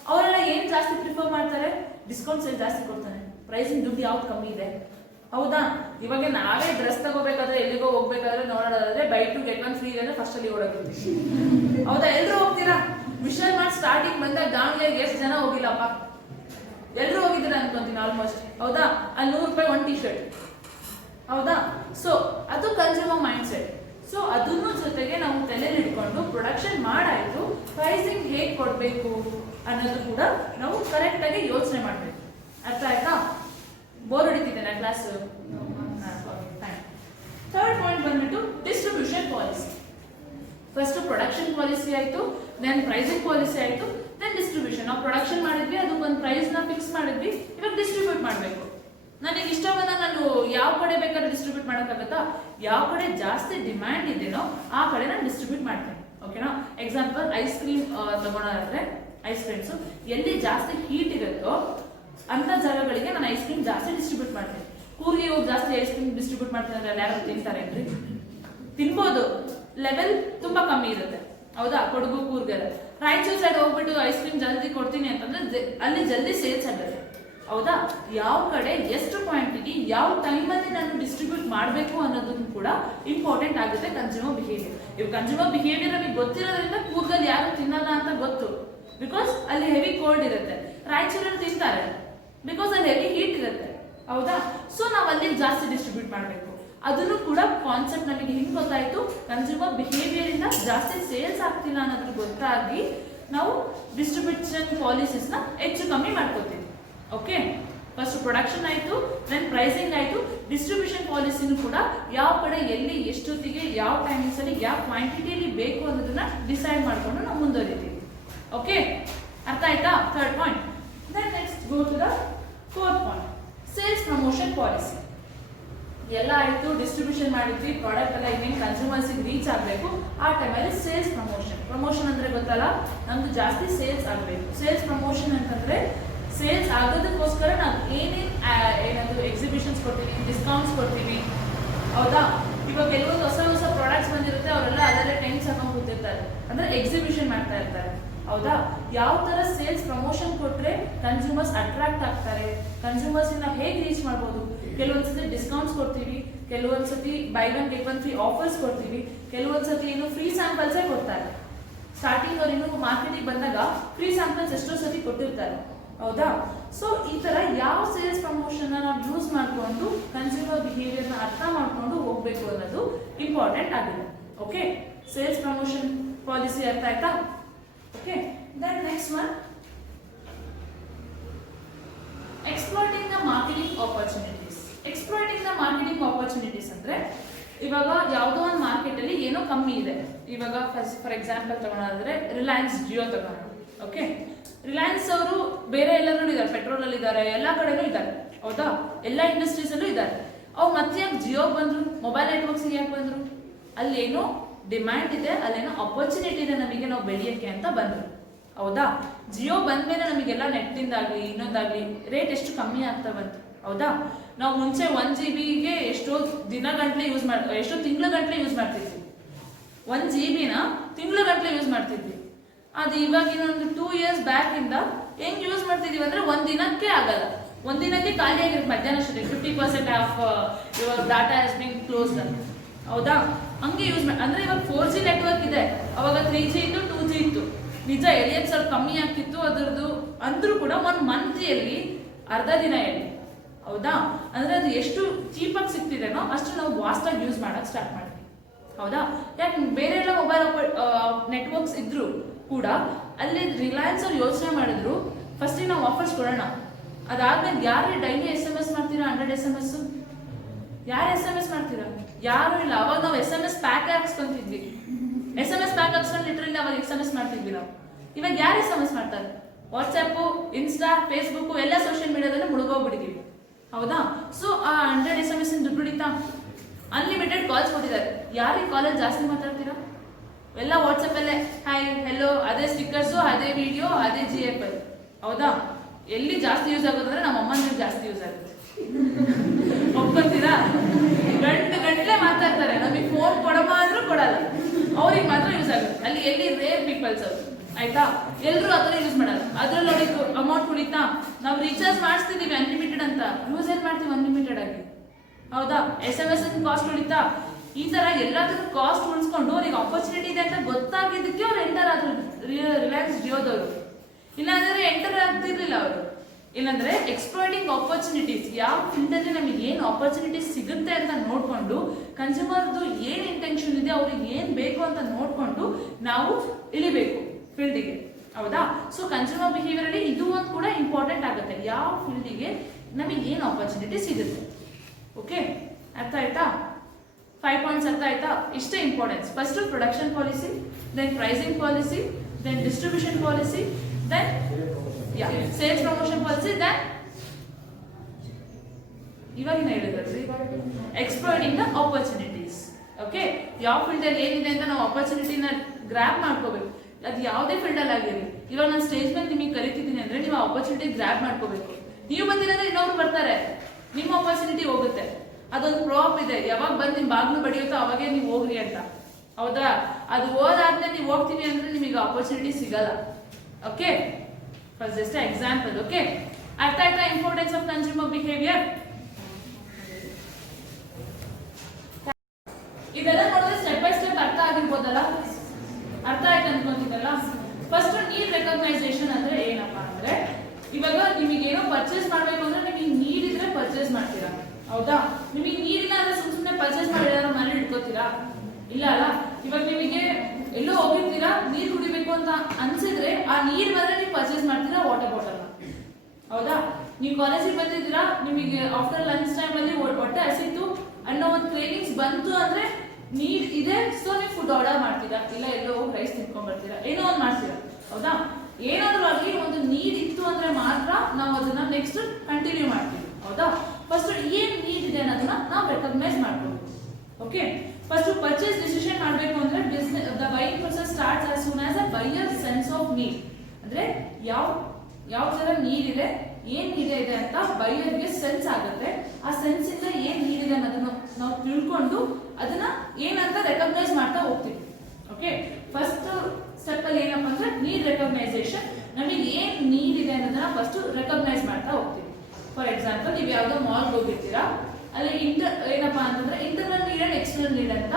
ಅವರೆಲ್ಲ ಏನ್ ಜಾಸ್ತಿ ಪ್ರಿಫರ್ ಮಾಡ್ತಾರೆ, ಡಿಸ್ಕೌಂಟ್ ಸೇಲ್ ಜಾಸ್ತಿ ಕೊಡ್ತಾನೆ, ಪ್ರೈಸಿಂಗ್ ದುಡ್ಡು ಯಾವ್ದು ಕಮ್ಮಿ ಇದೆ. ಹೌದಾ? ಇವಾಗ ನಾವೇ ಡ್ರೆಸ್ ತಗೋಬೇಕಾದ್ರೆ ಎಲ್ಲಿಗೋ ಹೋಗ್ಬೇಕಾದ್ರೆ ನೋಡೋದಾದ್ರೆ ಬೈ 2 get 1 ಫ್ರೀ ಇದೆ ಫಸ್ಟ್ ಅಲ್ಲಿ ಓಡೋಗಿರ್ತೀವಿ. ಹೌದಾ? ಎಲ್ರು ಹೋಗ್ತೀರಾ? ವಿಶಾಲ್ ಮಾರ್ಟ್ ಸ್ಟಾರ್ಟಿಂಗ್ ಬಂದಾಗ ದಾವಣಗೆರೆಗೆ ಎಷ್ಟು ಜನ ಹೋಗಿಲ್ಲಪ್ಪ? ಎಲ್ರು ಹೋಗಿದ್ದೀರಾ ಅನ್ಕೊಂತೀನಿ ಆಲ್ಮೋಸ್ಟ್. ಹೌದಾ? ಅಲ್ಲಿ ₹100 1 ಟೀ ಶರ್ಟ್. ಹೌದಾ? ಸೊ ಅದು ಕನ್ಸ್ಯೂಮರ್ ಮೈಂಡ್ ಸೆಟ್. ಸೊ ಅದನ್ನು ಜೊತೆಗೆ ನಾವು ತಲೆಯಲ್ಲಿ ಇಟ್ಕೊಂಡು ಪ್ರೊಡಕ್ಷನ್ ಮಾಡಾಯ್ತು, ಪ್ರೈಸಿಂಗ್ ಹೇಗೆ ಕೊಡಬೇಕು ಅನ್ನೋದು ಕೂಡ ನಾವು ಕರೆಕ್ಟ್ ಆಗಿ ಯೋಚನೆ ಮಾಡಬೇಕು. ಅರ್ಥ ಆಯ್ತಾ? ಬೋರ್ ಹೊಡಿತಿದ್ದೇನೆ ಕ್ಲಾಸ್? ಥರ್ಡ್ ಪಾಯಿಂಟ್ ಬಂದ್ಬಿಟ್ಟು distribution policy. First production policy ಆಯ್ತು, ದೆನ್ ಪ್ರೈಸಿಂಗ್ ಪಾಲಿಸಿ ಆಯ್ತು, ದೆನ್ ಡಿಸ್ಟ್ರಿಬ್ಯೂಷನ್. ನಾವು ಪ್ರೊಡಕ್ಷನ್ ಮಾಡಿದ್ವಿ, ಅದಕ್ಕೊಂದು ಪ್ರೈಸ್ ನ ಫಿಕ್ಸ್ ಮಾಡಿದ್ವಿ, ಇವಾಗ ಡಿಸ್ಟ್ರಿಬ್ಯೂಟ್ ಮಾಡಬೇಕು. ನನಗೆ ಇಷ್ಟವನ್ನ ನಾನು ಯಾವ ಕಡೆ ಬೇಕಾದ್ರೆ ಡಿಸ್ಟ್ರಿಬ್ಯೂಟ್ ಮಾಡೋಕ್ಕಾಗತ್ತಾ? ಯಾವ ಕಡೆ ಜಾಸ್ತಿ ಡಿಮ್ಯಾಂಡ್ ಇದೆನೋ ಆ ಕಡೆ ನಾನು ಡಿಸ್ಟ್ರಿಬ್ಯೂಟ್ ಮಾಡ್ತೇನೆ. ಓಕೆನಾ? ಎಕ್ಸಾಂಪಲ್ ಐಸ್ ಕ್ರೀಮ್ ತಗೊಳೋದಾದ್ರೆ, ಐಸ್ ಕ್ರೀಮ್ಸ್ ಎಲ್ಲಿ ಜಾಸ್ತಿ ಹೀಟ್ ಇರುತ್ತೋ ಅಂತ ಜಾಗಗಳಿಗೆ ನಾನು ಐಸ್ ಕ್ರೀಮ್ ಜಾಸ್ತಿ ಡಿಸ್ಟ್ರಿಬ್ಯೂಟ್ ಮಾಡ್ತೇನೆ. ಕೂರ್ಗೆ ಹೋಗಿ ಜಾಸ್ತಿ ಐಸ್ ಕ್ರೀಮ್ ಡಿಸ್ಟ್ರಿಬ್ಯೂಟ್ ಮಾಡ್ತೀನಿ ಅಂದ್ರೆ ಯಾರು ತಿಂತಾರೇನ್ರಿ? ತಿನ್ಬೋದು, ಲೆವೆಲ್ ತುಂಬಾ ಕಮ್ಮಿ ಇರುತ್ತೆ. ಹೌದಾ? ಕೊಡಗು, ಕೂರ್ಗೆಲ್ಲ. ರಾಯಚೂರು ಸೈಡ್ ಹೋಗ್ಬಿಟ್ಟು ಐಸ್ ಕ್ರೀಮ್ ಜಲ್ದಿ ಕೊಡ್ತೀನಿ ಅಂತಂದ್ರೆ ಅಲ್ಲಿ ಜಲ್ದಿ ಸೇಲ್ಸ್ ಆಗುತ್ತೆ. ಹೌದಾ? ಯಾವ ಕಡೆ ಎಷ್ಟು ಕ್ವಾಂಟಿಟಿ ಯಾವ ಟೈಮಲ್ಲಿ ನಾನು ಡಿಸ್ಟ್ರಿಬ್ಯೂಟ್ ಮಾಡಬೇಕು ಅನ್ನೋದನ್ನು ಕೂಡ ಇಂಪಾರ್ಟೆಂಟ್ ಆಗುತ್ತೆ ಕನ್ಸ್ಯೂಮರ್ ಬಿಹೇವಿಯರ್. ಇವಾಗ ಕನ್ಸ್ಯೂಮರ್ ಬಿಹೇವಿಯರ್ ನಮಗೆ ಗೊತ್ತಿರೋದ್ರಿಂದ ಕೂರ್ಗಲ್ಲಿ ಯಾರು ತಿನ್ನಲ್ಲ ಅಂತ ಗೊತ್ತು, ಬಿಕಾಸ್ ಅಲ್ಲಿ ಹೆವಿ ಕೋಲ್ಡ್ ಇರುತ್ತೆ. ರಾಯಚೂರಲ್ಲಿ ತಿಂತಾರೆ ಬಿಕಾಸ್ ಅಲ್ಲಿ ಹೆವಿ ಹೀಟ್ ಇರುತ್ತೆ. ಹೌದಾ? ಸೊ ನಾವು ಅಲ್ಲಿಗೆ ಜಾಸ್ತಿ ಡಿಸ್ಟ್ರಿಬ್ಯೂಟ್ ಮಾಡಬೇಕು. ಅದನ್ನು ಕೂಡ ಕಾನ್ಸೆಪ್ಟ್ ನಮಗೆ ಹಿಂಗೆ ಗೊತ್ತಾಯ್ತು, ಕನ್ಸ್ಯೂಮರ್ ಬಿಹೇವಿಯರ್ ಇಂದ ಜಾಸ್ತಿ ಸೇಲ್ಸ್ ಆಗ್ತಿಲ್ಲ ಅನ್ನೋದ್ರ ಗೊತ್ತಾಗಿ ನಾವು ಡಿಸ್ಟ್ರಿಬ್ಯೂಷನ್ ಪಾಲಿಸೀಸ್ ನ ಹೆಚ್ಚು ಕಮ್ಮಿ ಮಾಡ್ಕೋತೀವಿ. ಓಕೆ, ಫಸ್ಟ್ ಪ್ರೊಡಕ್ಷನ್ ಆಯ್ತು, ದೆನ್ ಪ್ರೈಸಿಂಗ್ ಆಯ್ತು, ಡಿಸ್ಟ್ರಿಬ್ಯೂಷನ್ ಪಾಲಿಸಿನೂ ಕೂಡ ಯಾವ ಕಡೆ ಎಲ್ಲಿ ಎಷ್ಟೊತ್ತಿಗೆ ಯಾವ ಟೈಮಿಂಗ್ಸ್ ಅಲ್ಲಿ ಯಾವ ಕ್ವಾಂಟಿಟಿಯಲ್ಲಿ ಬೇಕು ಅನ್ನೋದನ್ನ ಡಿಸೈಡ್ ಮಾಡ್ಕೊಂಡು ನಾವು ಮುಂದುವರಿತೀವಿ. ಓಕೆ, ಅರ್ಥ ಆಯ್ತಾ? Third point. Then next go to the fourth point, sales promotion policy. ಎಲ್ಲ ಆಯ್ತು, ಡಿಸ್ಟ್ರಿಬ್ಯೂಷನ್ ಮಾಡಿದ್ವಿ, ಪ್ರಾಡಕ್ಟ್ ಎಲ್ಲ ಇನ್ನೇನು ಕನ್ಸ್ಯೂಮರ್ಸಿಗೆ ರೀಚ್ ಆಗಬೇಕು. ಆ ಟೈಮಲ್ಲಿ ಸೇಲ್ಸ್ ಪ್ರಮೋಷನ್ ಅಂದ್ರೆ ಗೊತ್ತಲ್ಲ, ನಮ್ದು ಜಾಸ್ತಿ ಸೇಲ್ಸ್ ಆಗಬೇಕು. ಸೇಲ್ಸ್ ಪ್ರಮೋಷನ್ ಅಂತಂದ್ರೆ ಸೇಲ್ಸ್ ಆಗೋದಕ್ಕೋಸ್ಕರ ನಾವು ಏನಾದ್ರು ಎಕ್ಸಿಬಿಷನ್ಸ್ ಕೊಡ್ತೀವಿ, ಡಿಸ್ಕೌಂಟ್ಸ್ ಕೊಡ್ತೀವಿ. ಹೌದಾ? ಇವಾಗ ಕೆಲವೊಂದು ಹೊಸ ಪ್ರಾಡಕ್ಟ್ಸ್ ಬಂದಿರುತ್ತೆ, ಅವರೆಲ್ಲ ಅದರಲ್ಲೇ ಟೈಮ್ಸ್ ಹಾಕೊಂಡು ಕೂತಿರ್ತಾರೆ, ಅಂದ್ರೆ ಎಕ್ಸಿಬಿಷನ್ ಮಾಡ್ತಾ ಇರ್ತಾರೆ. ಹೌದಾ? ಯಾವ ತರ ಸೇಲ್ಸ್ ಪ್ರಮೋಷನ್ ಕೊಟ್ರೆ ಕನ್ಸ್ಯೂಮರ್ಸ್ ಅಟ್ರಾಕ್ಟ್ ಆಗ್ತಾರೆ, ಕನ್ಸ್ಯೂಮರ್ಸ್ ನಾವು ಹೇಗೆ ರೀಚ್ ಮಾಡ್ಬೋದು? ಕೆಲವೊಂದ್ಸತಿ ಡಿಸ್ಕೌಂಟ್ಸ್ ಕೊಡ್ತೀವಿ, ಕೆಲವೊಂದ್ಸತಿ buy one get one free offers ಕೊಡ್ತೀವಿ, ಕೆಲವೊಂದ್ಸತಿ ಏನು ಫ್ರೀ ಸ್ಯಾಂಪಲ್ಸೇ ಕೊಡ್ತಾರೆ. ಸ್ಟಾರ್ಟಿಂಗ್ ಅವ್ರು ಇನ್ನು ಮಾರ್ಕೆಟಿಗೆ ಬಂದಾಗ ಫ್ರೀ ಸ್ಯಾಂಪಲ್ಸ್ ಎಷ್ಟೋ ಸತಿ ಕೊಟ್ಟಿರ್ತಾರೆ, ಹೌದಾ? ಸೊ ಈ ತರ ಯಾವ ಸೇಲ್ಸ್ ಪ್ರಮೋಷನ್ ನಾವು ಯೂಸ್ ಮಾಡಿಕೊಂಡು ಕನ್ಸ್ಯೂಮರ್ ಬಿಹೇವಿಯರ್ನ ಅರ್ಥ ಮಾಡ್ಕೊಂಡು ಹೋಗ್ಬೇಕು ಅನ್ನೋದು ಇಂಪಾರ್ಟೆಂಟ್ ಆಗಿದೆ. ಓಕೆ, ಸೇಲ್ಸ್ ಪ್ರಮೋಷನ್ ಪಾಲಿಸಿ ಅರ್ಥ ಆಯ್ತಾ? Okay, then next one, exploiting the marketing opportunities. Exploiting the marketing opportunities ಅಂದ್ರೆ ಇವಾಗ ಯಾವುದೋ ಒಂದು ಮಾರ್ಕೆಟ್ ಅಲ್ಲಿ ಏನೋ ಕಮ್ಮಿ ಇದೆ. ಇವಾಗ ಫಾರ್ ಎಕ್ಸಾಂಪಲ್ ತಗೊಳೋದಾದ್ರೆ ರಿಲಯನ್ಸ್ ಜಿಯೋ ತಗೋಣ. ಓಕೆ, ರಿಲಯನ್ಸ್ ಅವರು ಬೇರೆ ಎಲ್ಲರೂ ಇದ್ದಾರೆ, ಪೆಟ್ರೋಲ್ ಅಲ್ಲಿ ಇದ್ದಾರೆ, ಎಲ್ಲಾ ಕಡೆನೂ ಇದ್ದಾರೆ, ಹೌದಾ? ಎಲ್ಲ ಇಂಡಸ್ಟ್ರೀಸ್ ಅಲ್ಲೂ ಇದ್ದಾರೆ. ಅವ್ರು ಮತ್ತೆ ಯಾಕೆ ಜಿಯೋ ಬಂದ್ರು, ಮೊಬೈಲ್ ನೆಟ್ವರ್ಕ್ಸ್ ಯಾಕೆ ಬಂದ್ರು? ಅಲ್ಲೇನೋ ಡಿಮ್ಯಾಂಡ್ ಇದೆ, ಅಲ್ಲೇನೋ ಆಪರ್ಚುನಿಟಿ ಇದೆ ನಮಗೆ ನಾವು ಬೆಳೆಯಕ್ಕೆ ಅಂತ ಬಂದ್ರು, ಹೌದಾ? ಜಿಯೋ ಬಂದ್ಮೇಲೆ ನಮಗೆಲ್ಲ ನೆಟ್ಟಿಂದಾಗ್ಲಿ ಇನ್ನೊಂದಾಗ್ಲಿ ರೇಟ್ ಎಷ್ಟು ಕಮ್ಮಿ ಆಗ್ತಾ ಬಂತು, ಹೌದಾ? ನಾವು ಮುಂಚೆ 1 GB ಎಷ್ಟೋ ದಿನ ಗಂಟ್ಲೆ ಯೂಸ್ ಎಷ್ಟೋ ತಿಂಗಳ ಗಂಟ್ಲೆ ಯೂಸ್ ಮಾಡ್ತಿದ್ವಿ. 1 GB ತಿಂಗಳ ಗಂಟ್ಲೆ ಯೂಸ್ ಮಾಡ್ತಿದ್ವಿ. ಅದು ಇವಾಗಿನ ಒಂದು 2 years ಬ್ಯಾಕ್ ಇಂದ ಹೆಂಗ್ ಯೂಸ್ ಮಾಡ್ತಿದೀವಿ ಅಂದ್ರೆ ಒಂದ್ ದಿನಕ್ಕೆ ಆಗಲ್ಲ, ಒಂದ್ ದಿನಕ್ಕೆ ಖಾಲಿ ಆಗಿರುತ್ತೆ ಮಧ್ಯಾಹ್ನ ಅಷ್ಟೇ 50% of your data has been closed ಅಂತ, ಹೌದಾ? ಹಂಗೆ ಯೂಸ್ ಅಂದ್ರೆ ಇವಾಗ 4G ನೆಟ್ವರ್ಕ್ ಇದೆ, ಅವಾಗ 3G ಇತ್ತು, 2G ಇತ್ತು. ನಿಜ ಎಲಿಯತ್ ಸ್ವಲ್ಪ ಕಮ್ಮಿ ಆಗ್ತಿತ್ತು ಅದರದ್ದು, ಅಂದ್ರೂ ಕೂಡ 1 ಮಂತ್ಲಿ ಅರ್ಧ ದಿನ ಹೇಳಿ, ಹೌದಾ? ಅಂದ್ರೆ ಅದು ಎಷ್ಟು ಚೀಪಾಗಿ ಸಿಗ್ತಿದೆನೋ ಅಷ್ಟು ನಾವು ವಾಸ್ಟ್ ಆಗಿ ಯೂಸ್ ಮಾಡಕ್ ಸ್ಟಾರ್ಟ್ ಮಾಡ್ತೀವಿ, ಹೌದಾ? ಯಾಕೆ ಬೇರೆ ಎಲ್ಲ ಮೊಬೈಲ್ ನೆಟ್ವರ್ಕ್ಸ್ ಇದ್ರು ಕೂಡ ಅಲ್ಲಿ ರಿಲಯನ್ಸ್ ಅವ್ರು ಯೋಚನೆ ಮಾಡಿದ್ರು ಫಸ್ಟ್ ನಾವು ಆಫರ್ಸ್ ಕೊಡೋಣ, ಅದಾದ್ಮೇಲೆ ಯಾರು ಡೈಲಿ SMS ಮಾಡ್ತೀರಾ? 100 SMS ಯಾರು SMS ಮಾಡ್ತೀರಾ? ಯಾರು ಇಲ್ಲ. ಅವಾಗ ನಾವು SMS ಪ್ಯಾಕ್ ಹಾಕ್ಸ್ಕೊಂತಿದ್ವಿ, SMS ಪ್ಯಾಕ್ ಹಾಕ್ಸ್ಕೊಂಡು ಲಿಟ್ರಲಿ ಅವಾಗ SMS ಮಾಡ್ತಿದ್ವಿ ನಾವು. ಇವಾಗ ಯಾರು SMS ಮಾಡ್ತಾರೆ? ವಾಟ್ಸ್ಆ್ಯಪ್, ಇನ್ಸ್ಟಾ, ಫೇಸ್ಬುಕ್ ಎಲ್ಲ ಸೋಷಿಯಲ್ ಮೀಡಿಯಾದಲ್ಲಿ ಮುಳುಗೋಗ್ಬಿಟ್ಟಿದೀವಿ, ಹೌದಾ? ಸೊ ಆ 100 SMS ದುಡ್ಡು ಹಿಡಿತಾ ಅನ್ಲಿಮಿಟೆಡ್ ಕಾಲ್ಸ್ ಕೊಟ್ಟಿದ್ದಾರೆ. ಯಾರಿಗೆ ಕಾಲೇಜ್ ಜಾಸ್ತಿ ಮಾತಾಡ್ತೀರಾ? ಎಲ್ಲ ವಾಟ್ಸಪ್ ಅಲ್ಲೇ ಹಾಯ್ ಹೆಲೋ, ಅದೇ ಸ್ಟಿಕ್ಕರ್ಸು, ಅದೇ ವಿಡಿಯೋ, ಅದೇ GFL, ಹೌದಾ? ಎಲ್ಲಿ ಜಾಸ್ತಿ ಯೂಸ್ ಆಗೋದಂದ್ರೆ ನಮ್ಮ ಅಮ್ಮನಿಗೆ ಜಾಸ್ತಿ ಯೂಸ್ ಆಗುತ್ತೆ, ಒಪ್ಕೊಂತೀರಾ? ಗಂಟೆ ಮಾತಾಡ್ತಾರೆ, ನಮಗೆ ಫೋನ್ ಕೊಡಮ್ಮ ಅಂದ್ರೂ ಕೊಡಲ್ಲ, ಅವ್ರಿಗೆ ಮಾತ್ರ ಯೂಸ್ ಆಗುತ್ತೆ. ಅಲ್ಲಿ ಎಲ್ಲಿ ರೇರ್ ಪೀಪಲ್ಸ್ ಅವರು, ಆಯ್ತಾ? ಎಲ್ಲರೂ ಆ ಥರ ಯೂಸ್ ಮಾಡಲ್ಲ. ಅದ್ರಲ್ಲಿ ನೋಡಿ ಅಮೌಂಟ್ ಉಳಿತಾ, ನಾವು ರೀಚಾರ್ಜ್ ಮಾಡಿಸ್ತಿದೀವಿ ಅನ್ಲಿಮಿಟೆಡ್ ಅಂತ, ಯೂಸ್ ಏನ್ ಮಾಡ್ತೀವಿ ಅನ್ಲಿಮಿಟೆಡ್ ಆಗಿ, ಹೌದಾ? SMS ಕಾಸ್ಟ್ ಉಳಿತಾ? ಈ ತರ ಎಲ್ಲದಕ್ಕೂ ಕಾಸ್ಟ್ ಉಳಿಸ್ಕೊಂಡು ಅವ್ರಿಗೆ ಆಪರ್ಚುನಿಟಿ ಇದೆ ಅಂತ ಗೊತ್ತಾಗಿದ್ದಕ್ಕೆ ಅವ್ರು ಎಂಟರ್ ಆದ್ರು ರಿಲಯನ್ಸ್ ಜಿಯೋದವರು, ಇಲ್ಲಾಂದ್ರೆ ಎಂಟರ್ ಆಗ್ತಿರ್ಲಿಲ್ಲ ಅವರು. ಇಲ್ಲಾಂದ್ರೆ ಎಕ್ಸ್ಪ್ಲಾಯ್ಟಿಂಗ್ ಆಪರ್ಚುನಿಟೀಸ್, ಯಾವ ಫೀಲ್ಡ್ ಅಲ್ಲಿ ನಮಗೆ ಏನು ಆಪರ್ಚುನಿಟೀಸ್ ಸಿಗುತ್ತೆ ಅಂತ ನೋಡ್ಕೊಂಡು ಕನ್ಸ್ಯೂಮರ್ದು ಏನ್ ಇಂಟೆನ್ಷನ್ ಇದೆ, ಅವ್ರಿಗೆ ಏನ್ ಬೇಕು ಅಂತ ನೋಡ್ಕೊಂಡು ನಾವು ಇಳಿಬೇಕು ಫೀಲ್ಡಿಗೆ, ಹೌದಾ? ಸೊ ಕನ್ಸ್ಯೂಮರ್ ಬಿಹೇವಿಯರ್ ಅಲ್ಲಿ ಇದು ಒಂದು ಕೂಡ ಇಂಪಾರ್ಟೆಂಟ್ ಆಗುತ್ತೆ, ಯಾವ ಫೀಲ್ಡಿಗೆ ನಮಗೆ ಏನು ಆಪರ್ಚುನಿಟಿ ಸಿಗುತ್ತೆ. ಓಕೆ, ಅರ್ಥ ಆಯ್ತಾ? 5 ಪಾಯಿಂಟ್ಸ್ ಅರ್ಥ ಆಯ್ತಾ? ಇಷ್ಟೇ importance. First production policy, then pricing policy, then distribution policy, then sales promotion policy, then ಇವಾಗಿನ ಹೇಳಿದ್ರಿ ಎಕ್ಸ್ಪ್ಲಾಯ್ಟಿಂಗ್ ದ ಆಪರ್ಚುನಿಟೀಸ್. ಓಕೆ, ಯಾವ ಫೀಲ್ಡ್ ಅಲ್ಲಿ ಏನಿದೆ ಅಂತ ನಾವು ಆಪರ್ಚುನಿಟಿನ ಗ್ರ್ಯಾಬ್ ಮಾಡ್ಕೋಬೇಕು. ಅದು ಯಾವುದೇ ಫೀಲ್ಡ್ ಅಲ್ಲಿ ಆಗಿರಲಿ. ಇವಾಗ ನಾನು ಸ್ಟೇಜ್ ಮೇಲೆ ನಿಮಗೆ ಕರಿತಿದ್ದೀನಿ ಅಂದ್ರೆ ನೀವು ಆಪರ್ಚುನಿಟಿ ಗ್ರ್ಯಾಬ್ ಮಾಡ್ಕೋಬೇಕು. ನೀವು ಬಂದಿಲ್ಲ ಅಂದ್ರೆ ಇನ್ನೊಬ್ರು ಬರ್ತಾರೆ, ನಿಮ್ಮ ಆಪರ್ಚುನಿಟಿ ಹೋಗುತ್ತೆ. ಅದೊಂದು ಪ್ರಾಪ್ ಇದೆ, ಯಾವಾಗ ಬಂದು ನಿಮ್ ಬಾಗ್ಲು ಬಡಿಯುತ್ತೋ ಅವಾಗೇ ನೀವು ಹೋಗ್ರಿ ಅಂತ, ಹೌದಾ? ಅದು ಹೋದಾದ್ಮೇಲೆ ನೀವು ಹೋಗ್ತೀವಿ ಅಂದ್ರೆ ನಿಮಗೆ ಆಪರ್ಚುನಿಟಿ ಸಿಗಲ್ಲ. Okay, first just example. Okay, ಅರ್ಥ ಆಯ್ತಾ ಇಂಪಾರ್ಟೆನ್ಸ್ ಆಫ್ ಕನ್ಸ್ಯೂಮರ್ ಬಿಹೇವಿಯರ್? ಇದೆಲ್ಲ ನೋಡಿದ್ರೆ ಸ್ಟೆಪ್ ಬೈ ಸ್ಟೆಪ್ ಅರ್ಥ ಆಗಿರ್ಬೋದಲ್ಲ? ಅರ್ಥ ಆಯ್ತು ಅನ್ಕೊಂತಿದ್ದಲ್ಲ? ಫಸ್ಟ್ ನೀಡ್ ರೆಕಗ್ನೈಸೇಷನ್ ಅಂದ್ರೆ ಏನಪ್ಪಾ ಅಂದ್ರೆ, ಇವಾಗ ನಿಮಗೆ ಏನೋ ಪರ್ಚೇಸ್ ಮಾಡ್ಬೇಕು ಅಂದ್ರೆ ನಿಮಗೆ ನೀಡ್ ಇದ್ರೆ ಪರ್ಚೇಸ್ ಮಾಡ್ತೀರಾ, ಹೌದಾ? ನಿಮಗೆ ನೀರಿಲ್ಲ ಅಂದ್ರೆ ಸುಮ್ಮನೆ ಪರ್ಚೇಸ್ ಮಾಡಿ ಏನಾದ್ರು ಮನೆ ಇಟ್ಕೋತೀರಾ? ಇಲ್ಲ ಅಲ್ಲ. ಇವಾಗ ನಿಮಗೆ ಎಲ್ಲೋ ಹೋಗಿರ್ತೀರಾ, ನೀರ್ ಕುಡಿಬೇಕು ಅಂತ ಅನ್ಸಿದ್ರೆ ಆ ನೀರ್ ಬಂದ್ರೆ ನೀವು ಪರ್ಚೇಸ್ ಮಾಡ್ತೀರಾ ವಾಟರ್ ಬಾಟಲ್, ಹೌದಾ? ನೀವು ಕಾಲೇಜಿಗೆ ಬಂದಿದ್ದೀರಾ, ನಿಮಗೆ ಆಫ್ಟರ್ ಲಂಚ್ ಟೈಮ್ ಅಲ್ಲಿ ಹೊಟ್ಟೆ ಹಸಿತು ಅನ್ನೋ ಒಂದು ಕ್ರೇವಿಂಗ್ಸ್ ಬಂತು ಅಂದ್ರೆ ನೀಡ್ ಇದೆ, ಸೊ ನೀವು ಫುಡ್ ಆರ್ಡರ್ ಮಾಡ್ತೀರಾ, ಇಲ್ಲ ಎಲ್ಲೋ ರೈಸ್ ತಿನ್ಕೊಂಡ್ ಬರ್ತೀರಾ, ಏನೋ ಒಂದು ಮಾಡ್ತೀರಾ, ಹೌದಾ? ಏನಾದ್ರೂ ಆಗಲಿ ಒಂದು ನೀಡ್ ಇತ್ತು ಅಂದ್ರೆ ಮಾತ್ರ ನಾವು ಅದನ್ನ ನೆಕ್ಸ್ಟ್ ಕಂಟಿನ್ಯೂ ಮಾಡ್ತೀವಿ, ಹೌದಾ? ಫಸ್ಟ್ ಏನ್ ನೀಡ್ ಇದೆ ಅನ್ನೋದನ್ನ ನಾವು ರೆಕಗ್ನೈಸ್ ಮಾಡ್ಬೋದು. ಓಕೆ, ಫಸ್ಟ್ ಪರ್ಚೇಸ್ ಡಿಸಿಷನ್ ಮಾಡಬೇಕು ಅಂದ್ರೆ the buying process starts as soon as a buyer sense of need. ಅಂದ್ರೆ ಯಾವ ತರ ನೀಡ್ ಇದೆ, ಏನ್ ನೀಡ್ ಇದೆ ಅಂತ ಬೈಯರ್ಗೆ ಸೆನ್ಸ್ ಆಗುತ್ತೆ. ಆ ಸೆನ್ಸ್ ಇಂದ ಏನ್ ನೀಡ್ ಇದೆ ಅನ್ನೋದನ್ನ ನಾವು ತಿಳ್ಕೊಂಡು ಅದನ್ನ ಏನಂತ ರೆಕಗ್ನೈಸ್ ಮಾಡ್ತಾ ಹೋಗ್ತೀವಿ. ಓಕೆ, ಫಸ್ಟ್ ಸ್ಟೆಪ್ ಅಲ್ಲಿ ಏನಪ್ಪ ಅಂದ್ರೆ ನೀಡ್ ರೆಕಗ್ನೈಸೇಷನ್. ನಮಗೆ ಏನ್ ನೀಡ್ ಇದೆ ಅನ್ನೋದನ್ನ ಫಸ್ಟ್ ರೆಕಗ್ನೈಸ್ ಮಾಡ್ತಾ ಹೋಗ್ತೀವಿ. ಫಾರ್ ಎಕ್ಸಾಂಪಲ್, ನೀವು ಯಾವ್ದೋ ಮಾಲ್ಗೆ ಹೋಗಿರ್ತೀರಾ, ಅಲ್ಲಿ ಏನಪ್ಪಾ ಅಂತಂದ್ರೆ internal need and external need ಅಂತ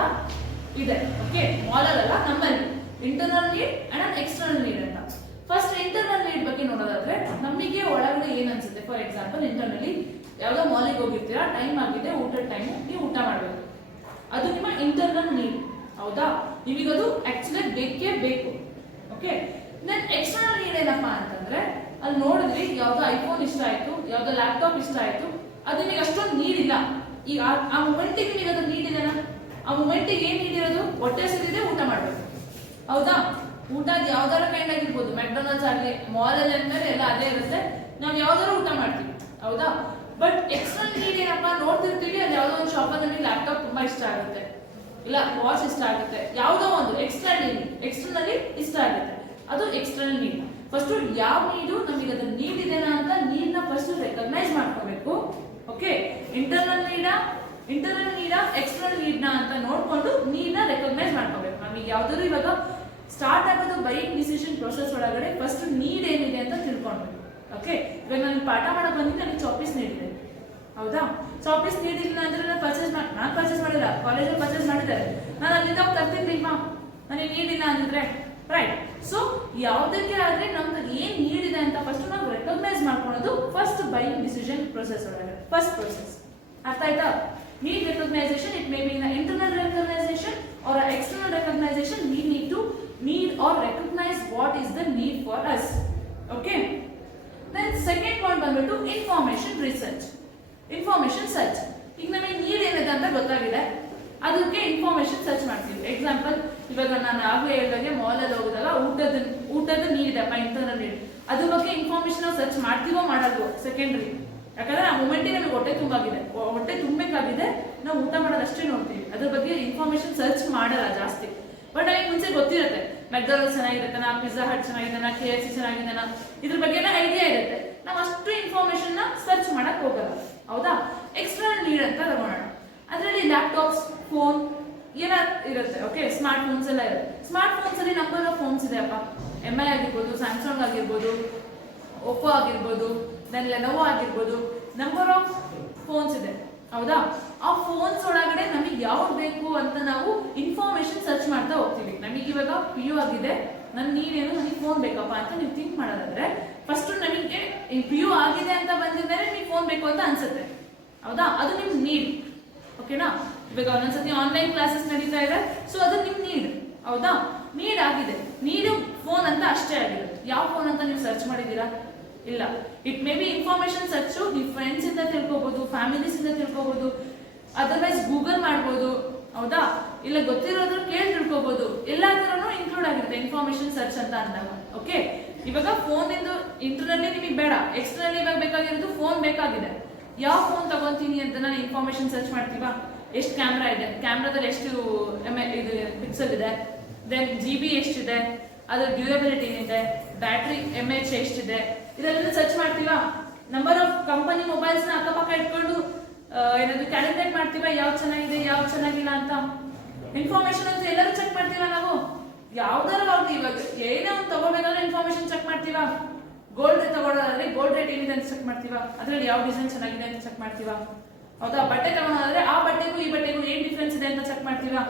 ಇದೆ. ಓಕೆ, ಮಾಲಲ್ಲ ನಮ್ಮಲ್ಲಿ internal need and external need ಅಂತ. ಫಸ್ಟ್ ಇಂಟರ್ನಲ್ ನೀಡ್ ಬಗ್ಗೆ ನೋಡೋದಾದ್ರೆ ನಮಗೆ ಒಳಗಡೆ ಏನ್ ಅನ್ಸುತ್ತೆ. ಫಾರ್ ಎಕ್ಸಾಂಪಲ್ ಇಂಟರ್ನಲ್ಲಿ ಯಾವ್ದೋ ಮಾಲಿಗೆ ಹೋಗಿರ್ತೀರಾ, ಟೈಮ್ ಆಗಿದೆ, ಊಟದ ಟೈಮ್, ನೀವು ಊಟ ಮಾಡಬೇಕು, ಅದು ನಿಮ್ಮ ಇಂಟರ್ನಲ್ ನೀಡ್. ಹೌದಾ, ನಿಮಗದು ಆಕ್ಚುಲಿ ಬೇಕೇ ಬೇಕು. ಓಕೆ, ದೆನ್ ಎಕ್ಸ್ಟರ್ನಲ್ ನೀಡ್ ಏನಪ್ಪಾ ಅಂತಂದ್ರೆ ಅಲ್ಲಿ ನೋಡಿದ್ರಿ ಯಾವ್ದೋ ಐಫೋನ್ ಇಷ್ಟ ಆಯ್ತು, ಯಾವ್ದೋ ಲ್ಯಾಪ್ಟಾಪ್ ಇಷ್ಟ ಆಯ್ತು, ಅದು ನಿಮಗೆ ಅಷ್ಟೊಂದು ನೀಡ್ ಇಲ್ಲ. ಈಗ ಆ ಮೂಮೆಂಟಿಗೆ ನಿಮಗೆ ಅದು ನೀಡ್ ಇದೆನಾ? ಆ ಮೂಮೆಂಟಿಗೆ ಏನ್ ನೀಡ್ ಇರೋದು? ಹೊಟ್ಟೆ ಸಿರಿದೆ ಊಟ ಮಾಡ್ಬೇಕು. ಹೌದಾ, ಊಟ ಯಾವ್ದಾರ ಕೈಂಡ್ ಆಗಿರ್ಬೋದು, ಮೆಕ್ಡೊನಾಲ್ಡ್ಸ್ ಆಗಲಿ, ಮಾಲ್ ಅಲ್ಲಿ ಅಂದ್ಮೇಲೆ ಎಲ್ಲ ಅದೇ ಇರುತ್ತೆ, ನಾವು ಯಾವ್ದಾರ ಊಟ ಮಾಡ್ತೀವಿ. ಹೌದಾ, ಬಟ್ ಎಕ್ಸ್ಟರ್ನಲ್ ನೀಡ್ ಏನಪ್ಪಾ, ನೋಡ್ತಿರ್ತೀವಿ ಅಲ್ಲಿ ಯಾವ್ದೋ ಒಂದು ಶಾಪಲ್ಲಿ ನಮಗೆ ಲ್ಯಾಪ್ಟಾಪ್ ತುಂಬಾ ಇಷ್ಟ ಆಗುತ್ತೆ, ಇಲ್ಲ ವಾಚ್ ಇಷ್ಟ ಆಗುತ್ತೆ, ಯಾವ್ದೋ ಒಂದು ಎಕ್ಸ್ಟರ್ನಲಿ ಇಷ್ಟ ಆಗುತ್ತೆ, ಅದು ಎಕ್ಸ್ಟರ್ನಲ್ ನೀಡ್. ಫಸ್ಟ್ ಯಾವ ನೀಡು ನಮಗೆ ಅದನ್ನ ನೀಡ್ ಇದೆನಾ ಅಂತ ನೀಡ್ನ ಫಸ್ಟ್ ರೆಕಗ್ನೈಸ್ ಮಾಡ್ಕೋಬೇಕು. ಓಕೆ, ಇಂಟರ್ನಲ್ ನೀಡಾ ಎಕ್ಸ್ಟರ್ನಲ್ ನೀಡ್ನ ಅಂತ ನೋಡ್ಕೊಂಡು ನೀಡ್ನ ರೆಕಗ್ನೈಸ್ ಮಾಡ್ಕೋಬೇಕು. ನಮಗೆ ಯಾವ್ದಾದ್ರು ಇವಾಗ ಸ್ಟಾರ್ಟ್ ಆಗೋದು ಬೈಯಿಂಗ್ ಡಿಸಿಷನ್ ಪ್ರೊಸೆಸ್ ಒಳಗಡೆ ಫಸ್ಟ್ ನೀಡ್ ಏನಿದೆ ಅಂತ ತಿಳ್ಕೊಳ್ಬೇಕು. ಓಕೆ, ಇವಾಗ ನಾನು ಪಾಠ ಮಾಡಕ್ ಬಂದಿದ್ದೆ, ನನಗೆ ಚಾಪೀಸ್ ನೀಡಿದೆ. ಹೌದಾ, ಚಾಪೀಸ್ ನೀಡಿಲ್ಲ ಅಂದ್ರೆ ನಾನು ಪರ್ಚೇಸ್ ಮಾಡಿಲ್ಲ, ಕಾಲೇಜಲ್ಲಿ ಪರ್ಚೇಸ್ ಮಾಡಿದ್ದಾರೆ, ನಾನು ಅಲ್ಲಿಂದ ಹೋಗಿ ತರ್ತಿರ್ಲಿಲ್ವಾ, ನನಗೆ ನೀಡಿಲ್ಲ ಅಂದಿದ್ರೆ ರೈಟ್. ಸೊ ಯಾವುದಕ್ಕೆ ಆದ್ರೆ ನಮ್ದು ಏನ್ ನೀಡ್ ಇದೆ ಅಂತ ಫಸ್ಟ್ ನಾವು ರೆಕಗ್ನೈಸ್ ಮಾಡ್ಕೊಳ್ಳೋದು ಫಸ್ಟ್ ಬೈಯಿಂಗ್ ಡಿಸಿಷನ್ ಪ್ರೊಸೆಸ್ ಒಳಗಡೆ ಫಸ್ಟ್ ಪ್ರೊಸೆಸ್. ಅರ್ಥ ಆಯ್ತಾ? Need recognisation, it may B in internal recognisation or external recognition. We need to need or recognize what is the need for us. Okay, then second point ಬಂದ್ಬಿಟ್ಟು information research, information search. ಈಗ ನಮಗೆ need ಏನಿದೆ ಅಂತ ಗೊತ್ತಾಗಿದೆ, ಅದಕ್ಕೆ information search ಮಾಡ್ತೀವಿ. Example, ಇವಾಗ ನಾನು ಆಗಲೇ ಹೇಳಿದಾಗೆ ಮಾಲಲ್ಲಿ ಹೋಗಿದಾಗ ಊಟದ ನೀಡ್ ಇದೆಪ್ಪ, ಇಂಟರ್ನಲ್ ನೀಡ್, ಅದ್ರ ಬಗ್ಗೆ ಇನ್ಫಾರ್ಮೇಶನ್ ನಾವು ಸರ್ಚ್ ಮಾಡ್ತೀವೋ ಮಾಡಲ್ವೋ ಸೆಕೆಂಡ್ರಿ. ಯಾಕಂದ್ರೆ ಆ ಮೂಮೆಂಟಿಗೆ ನಮಗೆ ಹೊಟ್ಟೆ ತುಂಬಬೇಕಾಗಿದೆ, ನಾವು ಊಟ ಮಾಡೋದಷ್ಟೇ ನೋಡ್ತೀವಿ, ಅದ್ರ ಬಗ್ಗೆ ಇನ್ಫಾರ್ಮೇಶನ್ ಸರ್ಚ್ ಮಾಡಲ್ಲ ಜಾಸ್ತಿ. ಬಟ್ ನನಗೆ ಮುಂಚೆ ಗೊತ್ತಿರುತ್ತೆ, ಮೆಕ್ಡೊನಾಲ್ಡ್ಸ್ ಚೆನ್ನಾಗಿರುತ್ತಾನ, ಪಿಜ್ಜಾ ಹಟ್ ಚೆನ್ನಾಗಿದ್ದಾನ, KFC ಚೆನ್ನಾಗಿದ್ದಾನ, ಇದ್ರ ಬಗ್ಗೆ ಎಲ್ಲ ಐಡಿಯಾ ಇರುತ್ತೆ, ನಾವು ಅಷ್ಟು ಇನ್ಫಾರ್ಮೇಶನ್ ನ ಸರ್ಚ್ ಮಾಡಕ್ ಹೋಗಲ್ಲ. ಹೌದಾ, ಎಕ್ಸ್ಟರ್ನಲ್ ನೀಡ್ ಅಂತ ತಗೋಣ. ಅದರಲ್ಲಿ ಲ್ಯಾಪ್ಟಾಪ್ಸ್, ಫೋನ್ ಎಲ್ಲ ಇರುತ್ತೆ. ಓಕೆ, ಸ್ಮಾರ್ಟ್ ಫೋನ್ಸ್ ಎಲ್ಲ ಇರುತ್ತೆ. ಸ್ಮಾರ್ಟ್ ಫೋನ್ಸ್ ಅಲ್ಲಿ ನಂಬರ್ ಆಫ್ ಫೋನ್ಸ್ ಇದೆಯಪ್ಪ, MI ಆಗಿರ್ಬೋದು, ಸ್ಯಾಮ್ಸಂಗ್ ಆಗಿರ್ಬೋದು, ಒಪ್ಪೋ ಆಗಿರ್ಬೋದು, ದೆನ್ ಲೆನೋವೋ ಆಗಿರ್ಬೋದು, ನಂಬರ್ ಆಫ್ ಫೋನ್ಸ್ ಇದೆ. ಹೌದಾ, ಆ ಫೋನ್ಸ್ ಒಳಗಡೆ ನಮಗೆ ಯಾವ್ದು ಬೇಕು ಅಂತ ನಾವು ಇನ್ಫಾರ್ಮೇಶನ್ ಸರ್ಚ್ ಮಾಡ್ತಾ ಹೋಗ್ತೀವಿ. ನಮಗೆ ಇವಾಗ PU ಆಗಿದೆ, ನನ್ನ ನೀವೇನು, ನನಗೆ ಫೋನ್ ಬೇಕಪ್ಪ ಅಂತ ನೀವು ಥಿಂಕ್ ಮಾಡೋದಾದ್ರೆ ಫಸ್ಟ್ ನಮಗೆ PU ಆಗಿದೆ ಅಂತ ಬಂದಿದ್ಮೇಲೆ ನಿಮಗೆ ಫೋನ್ ಬೇಕು ಅಂತ ಅನ್ಸುತ್ತೆ. ಹೌದಾ, ಅದು ನಿಮ್ ನೀಡ್. ಓಕೆನಾ, ಇವಾಗ ಒಂದೊಂದ್ಸತಿ ಆನ್ಲೈನ್ ಕ್ಲಾಸಸ್ ನಡೀತಾ ಇದೆ, ಸೊ ಅದು ನಿಮ್ ನೀಡ್. ಹೌದಾ, ನೀಡ್ ಆಗಿದೆ, ನೀಡು ಫೋನ್ ಅಂತ ಅಷ್ಟೇ ಆಗಿರುತ್ತೆ. ಯಾವ ಫೋನ್ ಅಂತ ನೀವು ಸರ್ಚ್ ಮಾಡಿದ್ದೀರಾ? ಇಲ್ಲ. It may B information search ನೀವು ಫ್ರೆಂಡ್ಸ್ ಇಂದ ತಿಳ್ಕೊಬಹುದು, ಫ್ಯಾಮಿಲೀಸ್ ಇಂದ ತಿಳ್ಕೊಬಹುದು, ಅದರ್ವೈಸ್ ಗೂಗಲ್ ಮಾಡ್ಬೋದು. ಹೌದಾ, ಇಲ್ಲ ಗೊತ್ತಿರೋದ್ರ ಕೇಳಿ ತಿಳ್ಕೊಬಹುದು, ಎಲ್ಲಾದ್ರೂ ಇನ್ಕ್ಲೂಡ್ ಆಗಿರುತ್ತೆ ಇನ್ಫಾರ್ಮೇಶನ್ ಸರ್ಚ್ ಅಂತ ಅಂದಾಗ. ಓಕೆ, ಇವಾಗ ಫೋನ್ ಇಂದು ಇಂಟರ್ನಲ್ಲಿ ನಿಮಗೆ ಬೇಡ, ಎಕ್ಸ್ಟರ್ನಲ್ಲಿ ಇವಾಗ ಬೇಕಾಗಿರೋದು ಫೋನ್ ಬೇಕಾಗಿದೆ. ಯಾವ ಫೋನ್ ತಗೊಂತೀನಿ ಅಂತ ನಾನು ಇನ್ಫಾರ್ಮೇಶನ್ ಸರ್ಚ್ ಮಾಡ್ತೀವಾ? ಎಷ್ಟು ಕ್ಯಾಮ್ರಾ ಇದೆ, ಕ್ಯಾಮ್ರಾದಲ್ಲಿ ಎಷ್ಟು ಇದು ಪಿಕ್ಸೆಲ್ ಇದೆ, ದೆನ್ GB ಎಷ್ಟಿದೆ, ಅದ್ರ ಡ್ಯೂರಬಿಲಿಟಿ ಏನಿದೆ, ಬ್ಯಾಟ್ರಿ MH ಎಷ್ಟಿದೆ, ಇದೆಲ್ಲ ಸರ್ಚ್ ಮಾಡ್ತೀವಾ? ನಂಬರ್ ಆಫ್ ಕಂಪನಿ ಮೊಬೈಲ್ಸ್ ನ ಅಕ್ಕಪಕ್ಕ ಇಟ್ಕೊಂಡು ಏನಾದ್ರು ಕ್ಯಾಲ್ಕುಲೇಟ್ ಮಾಡ್ತೀವಾ ಯಾವ್ದು ಚೆನ್ನಾಗಿದೆ ಯಾವ್ದು ಚೆನ್ನಾಗಿಲ್ಲ ಅಂತ? ಇನ್ಫಾರ್ಮೇಶನ್ ಅಂತ ಎಲ್ಲರೂ ಚೆಕ್ ಮಾಡ್ತೀವಾ ನಾವು? ಯಾವ್ದಾರು ಆಗ್ಲಿ, ಇವಾಗ ಏನೇ ಒಂದು ತಗೋಬೇಕಾದ್ರೆ ಇನ್ಫಾರ್ಮೇಶನ್ ಚೆಕ್ ಮಾಡ್ತೀವಾ? ಗೋಲ್ಡ್ ತಗೊಳ್ಳೋದಾದ್ರೆ ಗೋಲ್ಡ್ ರೇಟ್ ಏನಿದೆ ಅಂತ ಚೆಕ್ ಮಾಡ್ತೀವಾ? ಅದ್ರಲ್ಲಿ ಯಾವ ಡಿಸೈನ್ ಚೆನ್ನಾಗಿದೆ ಅಂತ ಚೆಕ್ ಮಾಡ್ತೀವಾ? ಹೌದಾ, ಬಟ್ಟೆ ತಗೊಳ್ಳೋದಾದ್ರೆ ಆ ಬಟ್ಟೆಗೂ ಈ ಬಟ್ಟೆಗೂ ಏನ್ ಡಿಫ್ರೆನ್ಸ್ ಇದೆ ಅಂತ ಚೆಕ್ ಮಾಡ್ತೀವಾ?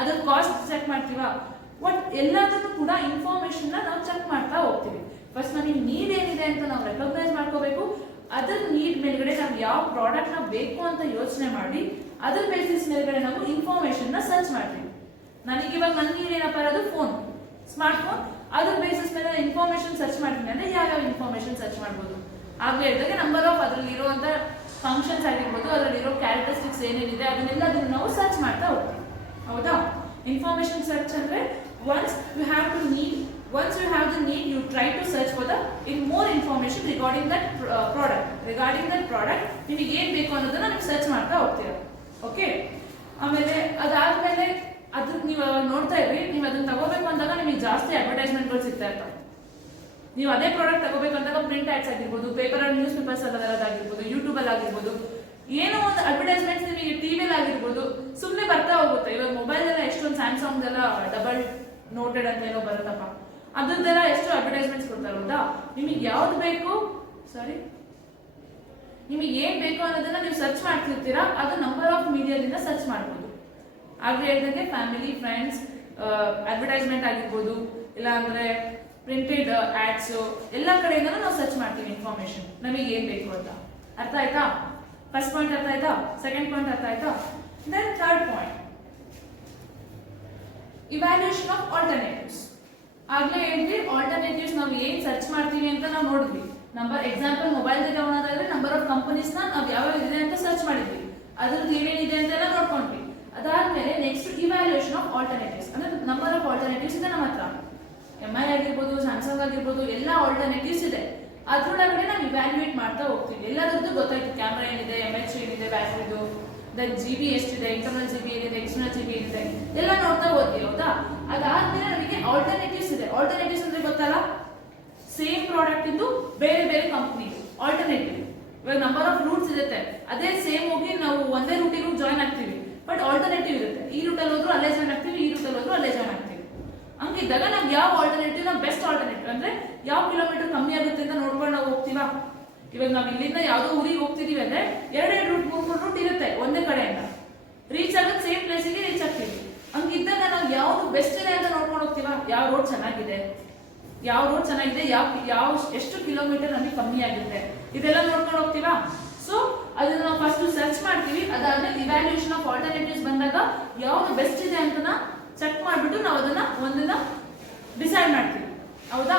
ಅದ್ರ ಕಾಸ್ಟ್ ಚೆಕ್ ಮಾಡ್ತೀವಾ? ಒಟ್ ಎಲ್ಲದನ್ನು ಕೂಡ ಇನ್ಫಾರ್ಮೇಶನ್ ನಾವು ಚೆಕ್ ಮಾಡ್ತಾ ಹೋಗ್ತೀವಿ. ಫಸ್ಟ್ ನಮಗೆ ನೀಡ್ ಏನಿದೆ ಅಂತ ನಾವು ರೆಕಗ್ನೈಸ್ ಮಾಡ್ಕೋಬೇಕು. ಅದರ ನೀಡ್ ಮೇಲ್ಗಡೆ ನಾವು ಯಾವ ಪ್ರಾಡಕ್ಟ್ ನ ಬೇಕು ಅಂತ ಯೋಚನೆ ಮಾಡಿ ಅದ್ರ ಬೇಸಿಸ್ ಮೇಲ್ಗಡೆ ನಾವು ಇನ್ಫಾರ್ಮೇಶನ್ ನ ಸರ್ಚ್ ಮಾಡ್ತೀವಿ. ನನಗೆ ಇವಾಗ ನನ್ನ ನೀಡ್ ಏನಪ್ಪ ಇರೋದು ಫೋನ್, ಸ್ಮಾರ್ಟ್ ಫೋನ್. ಅದ್ರ ಬೇಸಿಸ್ ಮೇಲೆ ಇನ್ಫಾರ್ಮೇಶನ್ ಸರ್ಚ್ ಮಾಡ್ತೀನಿ ಅಂದ್ರೆ ಯಾವ್ಯಾವ ಇನ್ಫಾರ್ಮೇಶನ್ ಸರ್ಚ್ ಮಾಡ್ಬೋದು? ಆಗ್ಲೇ ಹೇಳಿದಾಗ ನಂಬರ್ ಆಫ್ ಅದರಲ್ಲಿ ಇರುವಂತ ಫಂಕ್ಷನ್ಸ್ ಆಗಿರ್ಬೋದು, ಅದರಲ್ಲಿರೋ ಕ್ಯಾರೆಕ್ಟರಿಸ್ಟಿಕ್ಸ್ ಏನೇನಿದೆ ಅದನ್ನೆಲ್ಲ ನಾವು ಸರ್ಚ್ ಮಾಡ್ತಾ ಹೋಗ್ತೀವಿ. ಹೌದಾ, ಇನ್ಫಾರ್ಮೇಶನ್ ಸರ್ಚ್ ಅಂದ್ರೆ once you have the need, you try to search for more information regarding that product. ನಿಮಗೆ ಏನ್ ಬೇಕು ಅನ್ನೋದನ್ನ ನೀವು ಸರ್ಚ್ ಮಾಡ್ತಾ ಹೋಗ್ತೀರಾ. ಓಕೆ, ಆಮೇಲೆ ಅದಾದ್ಮೇಲೆ ಅದಕ್ಕೆ ನೀವು ನೋಡ್ತಾ ಇದ್ರಿ, ನೀವು ಅದನ್ನ ತಗೋಬೇಕು ಅಂದಾಗ ನಿಮಗೆ ಜಾಸ್ತಿ ಅಡ್ವರ್ಟೈಸ್ಮೆಂಟ್ಗಳು ಸಿಗ್ತಾ ಇರ್ತಾವೆ. ನೀವು ಅದೇ ಪ್ರಾಡಕ್ಟ್ ತಗೋಬೇಕು ಅಂದಾಗ ಪ್ರಿಂಟ್ ಆಡ್ಸ್ ಆಗಿರ್ಬೋದು, ಪೇಪರ್ ಅಂಡ್ ನ್ಯೂಸ್ ಪೇಪರ್ಸ್ ಆಗಿರ್ಬೋದು, ಯೂಟ್ಯೂಬ್ ಅಲ್ಲಿ ಆಗಿರ್ಬೋದು, ಏನೋ ಒಂದು ಅಡ್ವರ್ಟೈಸ್ಮೆಂಟ್ಸ್ ನಿಮಗೆ ಟಿವಿಯಲ್ಲಿ ಆಗಿರ್ಬೋದು ಸುಮ್ಮನೆ ಬರ್ತಾ ಹೋಗುತ್ತೆ. ಇವಾಗ ಮೊಬೈಲ್ ಎಲ್ಲ ಎಷ್ಟೊಂದು ಸ್ಯಾಮ್ಸಂಗ್ ಎಲ್ಲ ಡಬಲ್ ನೋಟೆಡ್ ಅಂತ ಏನೋ ಬರುತ್ತಪ್ಪ, ಅದ್ರದ್ದೆಲ್ಲ ಎಷ್ಟು ಅಡ್ವರ್ಟೈಸ್ಮೆಂಟ್ಸ್ ಕೊಡ್ತಾರೆ. ಹೌದಾ, ನಿಮಗೆ ಯಾವ್ದು ಬೇಕು, ನಿಮಗೆ ಏನ್ ಬೇಕು ಅನ್ನೋದನ್ನ ನೀವು ಸರ್ಚ್ ಮಾಡ್ತಿರ್ತೀರಾ, ಅದು ನಂಬರ್ ಆಫ್ ಮೀಡಿಯಾದಿಂದ ಸರ್ಚ್ ಮಾಡ್ಬೋದು. ಆಗ್ಲೇ ಹೇಳಿದಂಗೆ ಫ್ಯಾಮಿಲಿ, ಫ್ರೆಂಡ್ಸ್, ಅಡ್ವರ್ಟೈಸ್ಮೆಂಟ್ ಆಗಿರ್ಬೋದು, ಇಲ್ಲ ಅಂದ್ರೆ ಪ್ರಿಂಟೆಡ್ ಆಡ್ಸ್, ಎಲ್ಲ ಕಡೆಯಿಂದ ನಾವು ಸರ್ಚ್ ಮಾಡ್ತೀವಿ ಇನ್ಫಾರ್ಮೇಶನ್ ನಮಗೆ ಏನ್ ಬೇಕು ಅಂತ. ಅರ್ಥ ಆಯ್ತಾ? ಫಸ್ಟ್ ಪಾಯಿಂಟ್ ಅರ್ಥ ಆಯ್ತಾ? ಸೆಕೆಂಡ್ ಪಾಯಿಂಟ್ ಅರ್ಥ ಆಯ್ತಾ? Then third point, evaluation of alternatives. ಆಗ್ಲೇ ಹೇಳಿದ್ವಿ ಆಲ್ಟರ್ನೇಟಿವ್ಸ್ ನಾವು ಏನ್ ಸರ್ಚ್ ಮಾಡ್ತೀವಿ ಅಂತ ನಾವು ನೋಡಿದ್ವಿ. ನಂಬರ್ ಎಕ್ಸಾಂಪಲ್ ಮೊಬೈಲ್ ತಗೊಳೋದಾದ್ರೆ ನಂಬರ್ ಆಫ್ ಕಂಪನೀಸ್ ನಾವು ಯಾವ ಇದೆ ಅಂತ ಸರ್ಚ್ ಮಾಡಿದ್ವಿ, ಅದ್ರದ್ದು ಏನೇನಿದೆ ಅಂತೆಲ್ಲ ನೋಡ್ಕೊಂಡ್ವಿ. ಅದಾದ್ಮೇಲೆ ನೆಕ್ಸ್ಟ್ ಇವ್ಯಾಲ್ಯೂಯೇಷನ್ ಆಫ್ ಆಲ್ಟರ್ನೇಟಿವ್ಸ್, ಅಂದ್ರೆ ನಂಬರ್ ಆಫ್ ಆಲ್ಟರ್ನೇಟಿವ್ಸ್ ಇದೆ ನಮ್ಮ ಹತ್ರ. MI ಆಗಿರ್ಬೋದು, ಸ್ಯಾಮ್ಸಂಗ್ ಆಗಿರ್ಬೋದು, ಎಲ್ಲ ಆಲ್ಟರ್ನೇಟಿವ್ಸ್ ಇದೆ. ಅದ್ರೊಳಗಡೆ ನಾವು ಇವ್ಯಾಲ್ಯೂಯೇಟ್ ಮಾಡ್ತಾ ಹೋಗ್ತೀವಿ. ಎಲ್ಲದರದ್ದು ಗೊತ್ತಾಯ್ತು, ಕ್ಯಾಮ್ರಾ ಏನಿದೆ, MH ಏನಿದೆ, ಬ್ಯಾಟ್ರಿದು, ದೆನ್ GB ಎಷ್ಟಿದೆ, ಇಂಟರ್ನಲ್ GB ಏನಿದೆ, ಎಕ್ಸ್ಟರ್ನಲ್ GB ಏನಿದೆ, ಎಲ್ಲ ನೋಡ್ತಾ ಹೋಗ್ತೀವಿ. ಹೌದಾ? ಅದಾದ್ಮೇಲೆ ನಮಗೆ ಆಲ್ಟರ್ನೇಟಿವ್ಸ್ ಇದೆ. ಆಲ್ಟರ್ನೇಟಿವ್ಸ್ ಅಂದ್ರೆ ಗೊತ್ತಲ್ಲ, ಸೇಮ್ ಪ್ರಾಡಕ್ಟ್ ಇಂದು ಬೇರೆ ಬೇರೆ ಕಂಪ್ನಿ ಆಲ್ಟರ್ನೇಟಿವ್. ಇವಾಗ ನಂಬರ್ ಆಫ್ ರೂಟ್ಸ್ ಇರುತ್ತೆ, ಅದೇ ಸೇಮ್ ಹೋಗಿ ನಾವು ಒಂದೇ ರೂಟಿಗೆ ಜಾಯ್ನ್ ಆಗ್ತೀವಿ, ಬಟ್ ಆಲ್ಟರ್ನೇಟಿವ್ ಇರುತ್ತೆ. ಈ ರೂಟಲ್ಲಿ ಹೋದ್ರು ಅಲ್ಲೇ ಜಾಯ್ನ್ ಆಗ್ತೀವಿ, ಈ ರೂಟಲ್ಲಿ ಹೋದ್ರು ಅಲ್ಲೇ ಜಾಯ್ನ್ ಆಗ್ತೀವಿ. ಹಂಗಿದ್ದಾಗ ನಮ್ಗೆ ಯಾವ ಆಲ್ಟರ್ನೇಟಿವ್ ನಾವು ಬೆಸ್ಟ್ ಆಲ್ಟರ್ನೇಟಿವ್ ಅಂದ್ರೆ ಯಾವ ಕಿಲೋಮೀಟರ್ ಕಮ್ಮಿ ಆಗುತ್ತೆ ಅಂತ ನೋಡ್ಕೊಂಡು ನಾವು ಹೋಗ್ತೀವಾ. ಇವಾಗ ನಾವು ಇಲ್ಲಿಂದ ಯಾವ್ದೋ ಊರಿಗೆ ಹೋಗ್ತಿದೀವಿ ಅಂದ್ರೆ ಎರಡೆರಡು ರೂಟ್, ಮೂರು ರೂಟ್ ಇರುತ್ತೆ ಒಂದೇ ಕಡೆಯಿಂದ, ರೀಚ್ ಆಗೋದು ಸೇಮ್ ಪ್ಲೇಸಿಗೆ ರೀಚ್ ಆಗ್ತೀವಿ. ಹಂಗಿದ್ದಾಗ ನಾವು ಯಾವ್ದು ಬೆಸ್ಟ್ ಇದೆ ಅಂತ ನೋಡ್ಕೊಂಡು ಹೋಗ್ತೀವಾ. ಯಾವ ರೋಡ್ ಚೆನ್ನಾಗಿದೆ, ಯಾವ ರೋಡ್ ಚೆನ್ನಾಗಿದೆ, ಯಾವ ಎಷ್ಟು ಕಿಲೋಮೀಟರ್ ನಮಗೆ ಕಮ್ಮಿ ಆಗುತ್ತೆ, ಇದೆಲ್ಲ ನೋಡ್ಕೊಂಡು ಹೋಗ್ತೀವಾ. ಸೊ ಅದನ್ನ ನಾವು ಫಸ್ಟ್ ಸರ್ಚ್ ಮಾಡ್ತೀವಿ. ಅದಾದ್ಮೇಲೆ ಇವ್ಯಾಲ್ಯೂಯೇಷನ್ ಆಫ್ ಆಲ್ಟರ್ನೇಟಿವ್ಸ್ ಬಂದಾಗ ಯಾವ್ದು ಬೆಸ್ಟ್ ಇದೆ ಅಂತ ಚೆಕ್ ಮಾಡ್ಬಿಟ್ಟು ನಾವು ಅದನ್ನ ಒಂದನ್ನ ಡಿಸೈಡ್ ಮಾಡ್ತೀವಿ. ಹೌದಾ?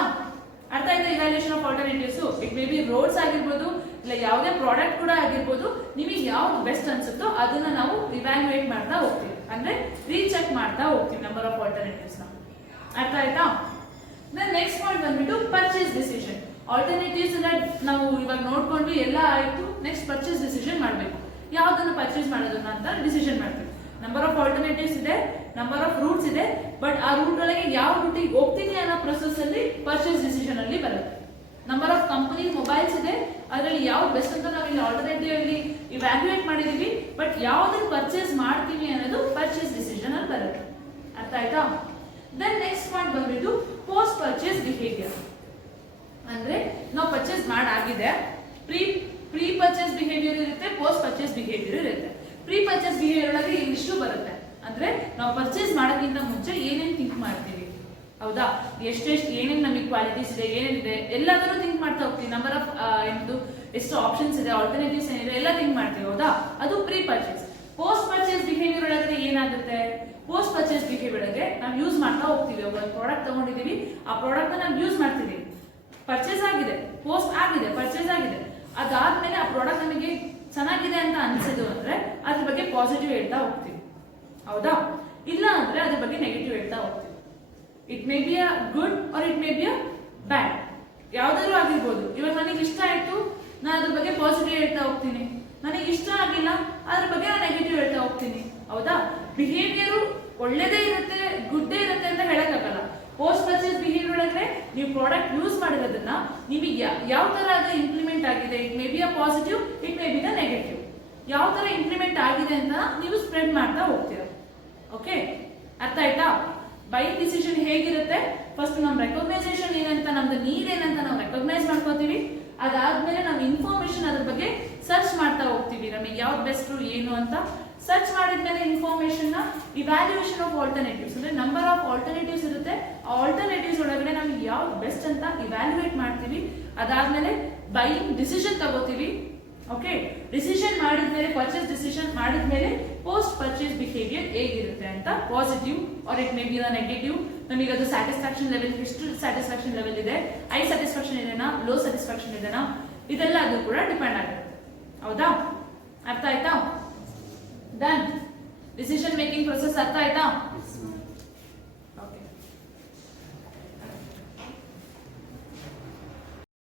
ಅರ್ಥ ಆಯ್ತಾ? Evaluation of alternatives it may B roads ಆಗಿರ್ಬೋದು, ಇಲ್ಲ ಯಾವುದೇ ಪ್ರಾಡಕ್ಟ್ ಕೂಡ ಆಗಿರ್ಬೋದು, ನಿಮಗೆ ಯಾವ್ದು ಬೆಸ್ಟ್ ಅನ್ಸುತ್ತೋ ಅದನ್ನ ನಾವು ಇವ್ಯಾಲ್ಯೂಯೇಟ್ ಮಾಡ್ತಾ ಹೋಗ್ತೀವಿ, ಅಂದ್ರೆ ರೀಚೆಕ್ ಮಾಡ್ತಾ ಹೋಗ್ತೀವಿ ನಂಬರ್ ಆಫ್ ಆಲ್ಟರ್ನೇಟಿವ್ಸ್ ನ. ಅರ್ಥ ಆಯ್ತಾ? ನೆಕ್ಸ್ಟ್ ಪಾಯಿಂಟ್ ಬಂದ್ಬಿಟ್ಟು ಪರ್ಚೇಸ್ ಡಿಸಿಷನ್. ಆಲ್ಟರ್ನೇಟಿವ್ಸ್ ನಾವು ಇವಾಗ ನೋಡ್ಕೊಂಡ್ವಿ, ಎಲ್ಲ ಆಯ್ತು. ನೆಕ್ಸ್ಟ್ ಪರ್ಚೇಸ್ ಡಿಸಿಷನ್ ಮಾಡಬೇಕು. ಯಾವ್ದನ್ನು ಪರ್ಚೇಸ್ ಮಾಡೋದನ್ನ ಅಂತ ಡಿಸಿಷನ್ ಮಾಡ್ತೀವಿ. ನಂಬರ್ ಆಫ್ ಆಲ್ಟರ್ನೇಟಿವ್ಸ್ ಇದೆ, ನಂಬರ್ ಆಫ್ ರೂಟ್ಸ್ ಇದೆ, ಬಟ್ ಆ ರೂಟ್ ಒಳಗೆ ಯಾವ ರೂಟಿಗೆ ಹೋಗ್ತೀನಿ ಅನ್ನೋ ಪ್ರೊಸೆಸ್ ಅಲ್ಲಿ ಪರ್ಚೇಸ್ ಡಿಸಿಷನ್ ಅಲ್ಲಿ ಬರುತ್ತೆ. ನಂಬರ್ ಆಫ್ ಕಂಪನಿ ಮೊಬೈಲ್ಸ್ ಇದೆ, ಅದರಲ್ಲಿ ಯಾವ್ದು ಬೆಸ್ಟ್ ಅಂತ ನಾವು ಇಲ್ಲಿ ಆಲ್ಟರ್ನೇಟಿವ್ ಅಲ್ಲಿ ಇವ್ಯಾಲ್ಯೂಯೇಟ್ ಮಾಡಿದೀವಿ, ಬಟ್ ಯಾವ್ದನ್ನ ಪರ್ಚೇಸ್ ಮಾಡ್ತೀವಿ ಅನ್ನೋದು ಪರ್ಚೇಸ್ ಡಿಸಿಷನ್ ಅಲ್ಲಿ ಬರುತ್ತೆ. ಅರ್ಥ ಆಯ್ತಾ? ದೆನ್ ನೆಕ್ಸ್ಟ್ ಪಾಯಿಂಟ್ ಬಂದ್ಬಿಟ್ಟು ಪೋಸ್ಟ್ ಪರ್ಚೇಸ್ ಬಿಹೇವಿಯರ್. ಅಂದ್ರೆ ನಾವು ಪರ್ಚೇಸ್ ಮಾಡಾಗಿದೆ, ಪ್ರೀ ಪರ್ಚೇಸ್ ಬಿಹೇವಿಯರ್ ಇರುತ್ತೆ, ಪೋಸ್ಟ್ ಪರ್ಚೇಸ್ ಬಿಹೇವಿಯರ್ ಇರುತ್ತೆ. ಪ್ರೀ ಪರ್ಚೇಸ್ ಬಿಹೇವಿಯರ್ ಒಳಗೆ ಇಷ್ಟು ಬರುತ್ತೆ, ಅಂದ್ರೆ ನಾವು ಪರ್ಚೇಸ್ ಮಾಡೋಕ್ಕಿಂತ ಮುಂಚೆ ಏನೇನ್ ಥಿಂಕ್ ಮಾಡ್ತೀವಿ. ಹೌದಾ? ಎಷ್ಟೆಷ್ಟು ಏನೇನು ನಮಗೆ ಕ್ವಾಲಿಟೀಸ್ ಇದೆ, ಏನೇನಿದೆ ಎಲ್ಲದನ್ನು ಥಿಂಕ್ ಮಾಡ್ತಾ ಹೋಗ್ತೀವಿ. ನಂಬರ್ ಆಫ್ ಎಷ್ಟು ಆಪ್ಷನ್ಸ್ ಇದೆ, ಆಲ್ಟರ್ನೇಟಿವ್ಸ್ ಏನಿದೆ ಎಲ್ಲ ಥಿಂಕ್ ಮಾಡ್ತೀವಿ. ಹೌದಾ? ಅದು pre purchase. Post purchase behaviour ಒಳಗಡೆ ಏನಾಗುತ್ತೆ, ಪೋಸ್ಟ್ ಪರ್ಚೇಸ್ ಬಿಹೇವಿಯರ್ ಒಳಗೆ ನಾವು ಯೂಸ್ ಮಾಡ್ತಾ ಹೋಗ್ತೀವಿ. ಒಂದು ಪ್ರಾಡಕ್ಟ್ ತಗೊಂಡಿದೀವಿ, ಆ ಪ್ರಾಡಕ್ಟ್ ನಾವು ಯೂಸ್ ಮಾಡ್ತೀವಿ. ಪರ್ಚೇಸ್ ಆಗಿದೆ, ಪೋಸ್ಟ್ ಆಗಿದೆ, ಪರ್ಚೇಸ್ ಆಗಿದೆ. ಅದಾದ್ಮೇಲೆ ಆ ಪ್ರಾಡಕ್ಟ್ ನಮಗೆ ಚೆನ್ನಾಗಿದೆ ಅಂತ ಅನ್ಸಿದ್ದು ಅಂದ್ರೆ ಅದ್ರ ಬಗ್ಗೆ ಪಾಸಿಟಿವ್ ಹೇಳ್ತಾ ಹೋಗ್ತೀವಿ. ಹೌದಾ? ಇಲ್ಲ ಅಂದ್ರೆ ಅದ್ರ ಬಗ್ಗೆ ನೆಗೆಟಿವ್ ಹೇಳ್ತಾ ಹೋಗ್ತೀವಿ. It may be a good or it may be a bad, ಯಾವ್ದಾದ್ರು ಆಗಿರ್ಬೋದು. ಇವಾಗ ನನಗೆ ಇಷ್ಟ ಆಯ್ತು, ನಾನು ಅದ್ರ ಬಗ್ಗೆ ಪಾಸಿಟಿವ್ ಹೇಳ್ತಾ ಹೋಗ್ತೀನಿ. ನನಗೆ ಇಷ್ಟ ಆಗಿಲ್ಲ, ಅದ್ರ ಬಗ್ಗೆ ನಾನು ನೆಗೆಟಿವ್ ಹೇಳ್ತಾ ಹೋಗ್ತೀನಿ. ಹೌದಾ? ಬಿಹೇವಿಯರ್ ಒಳ್ಳೇದೇ ಇರುತ್ತೆ, ಗುಡ್ಡೇ ಇರುತ್ತೆ ಅಂತ ಹೇಳಕ್ಕಾಗಲ್ಲ. ಪೋಸ್ಟ್ ಪರ್ಚೇಸ್ ಬಿಹೇವಿಯರ್ ಒಳಗಡೆ ನೀವು ಪ್ರಾಡಕ್ಟ್ ಯೂಸ್ ಮಾಡಿರೋದನ್ನ ನಿಮಗೆ ಯಾವ ತರ ಅದು ಇಂಪ್ಲಿಮೆಂಟ್ ಆಗಿದೆ, it may be a positive, it may B the negative, ಯಾವ ತರ ಇಂಪ್ಲಿಮೆಂಟ್ ಆಗಿದೆ ಅಂತ ನೀವು ಸ್ಪ್ರೆಡ್ ಮಾಡ್ತಾ ಹೋಗ್ತೀರಾ. ಓಕೆ? ಅರ್ಥ ಆಯ್ತಾ? ಬೈಯಿಂಗ್ ಡಿಸಿಷನ್ ಹೇಗಿರುತ್ತೆ, ಫಸ್ಟ್ ನಮ್ಮ ರೆಕಗ್ನೈಸೇಷನ್ ಏನಂತ, ನಮ್ದು ನೀಡ್ ಏನಂತ ನಾವು ರೆಕಗ್ನೈಸ್ ಮಾಡ್ಕೋತೀವಿ. ಅದಾದ್ಮೇಲೆ ನಾವು ಇನ್ಫಾರ್ಮೇಶನ್ ಅದ್ರ ಬಗ್ಗೆ ಸರ್ಚ್ ಮಾಡ್ತಾ ಹೋಗ್ತೀವಿ, ನಮಗೆ ಯಾವ್ದು ಬೆಸ್ಟ್ ಏನು ಅಂತ. ಸರ್ಚ್ ಮಾಡಿದ್ಮೇಲೆ ಇನ್ಫಾರ್ಮೇಶನ್ ನ ಇವ್ಯಾಲ್ಯೂಯೇಷನ್ ಆಫ್ ಆಲ್ಟರ್ನೇಟಿವ್ಸ್, ಅಂದ್ರೆ ನಂಬರ್ ಆಫ್ ಆಲ್ಟರ್ನೇಟಿವ್ಸ್ ಇರುತ್ತೆ, ಆ ಆಲ್ಟರ್ನೇಟಿವ್ಸ್ ಒಳಗಡೆ ನಮಗೆ ಯಾವ್ದು ಬೆಸ್ಟ್ ಅಂತ ಇವ್ಯಾಲ್ಯೂಯೇಟ್ ಮಾಡ್ತೀವಿ. ಅದಾದ್ಮೇಲೆ ಬೈಯಿಂಗ್ ಡಿಸಿಷನ್ ತಗೋತೀವಿ. ಓಕೆ? ಡಿಸಿಷನ್ ಮಾಡಿದ್ಮೇಲೆ, ಪರ್ಚೇಸ್ ಡಿಸಿಷನ್ ಮಾಡಿದ್ಮೇಲೆ ಪೋಸ್ಟ್ ಪರ್ಚೇಸ್ ಬಿಹೇವಿಯರ್ ಹೇಗಿರುತ್ತೆ ಅಂತ, positive or it may be negative, ನಮಗೆ ಅದು ಸ್ಯಾಟಿಸ್ಫ್ಯಾಕ್ಷನ್ ಲೆವೆಲ್, ಎಷ್ಟು ಸ್ಯಾಟಿಸ್ಫ್ಯಾಕ್ಷನ್ ಲೆವೆಲ್ ಇದೆ, ಹೈ ಸ್ಯಾಟಿಸ್ಫ್ಯಾಕ್ಷನ್ ಇದೆನಾ, ಲೋ ಸ್ಯಾಟಿಸ್ಫ್ಯಾಕ್ಷನ್ ಇದೆನಾ, ಇದೆಲ್ಲ ಅದು ಕೂಡ ಡಿಪೆಂಡ್ ಆಗುತ್ತೆ. ಹೌದಾ? ಅರ್ಥ ಆಯ್ತಾ? ಡನ್. ಡಿಸಿಷನ್ ಮೇಕಿಂಗ್ ಪ್ರೊಸೆಸ್ ಅರ್ಥ ಆಯ್ತಾ?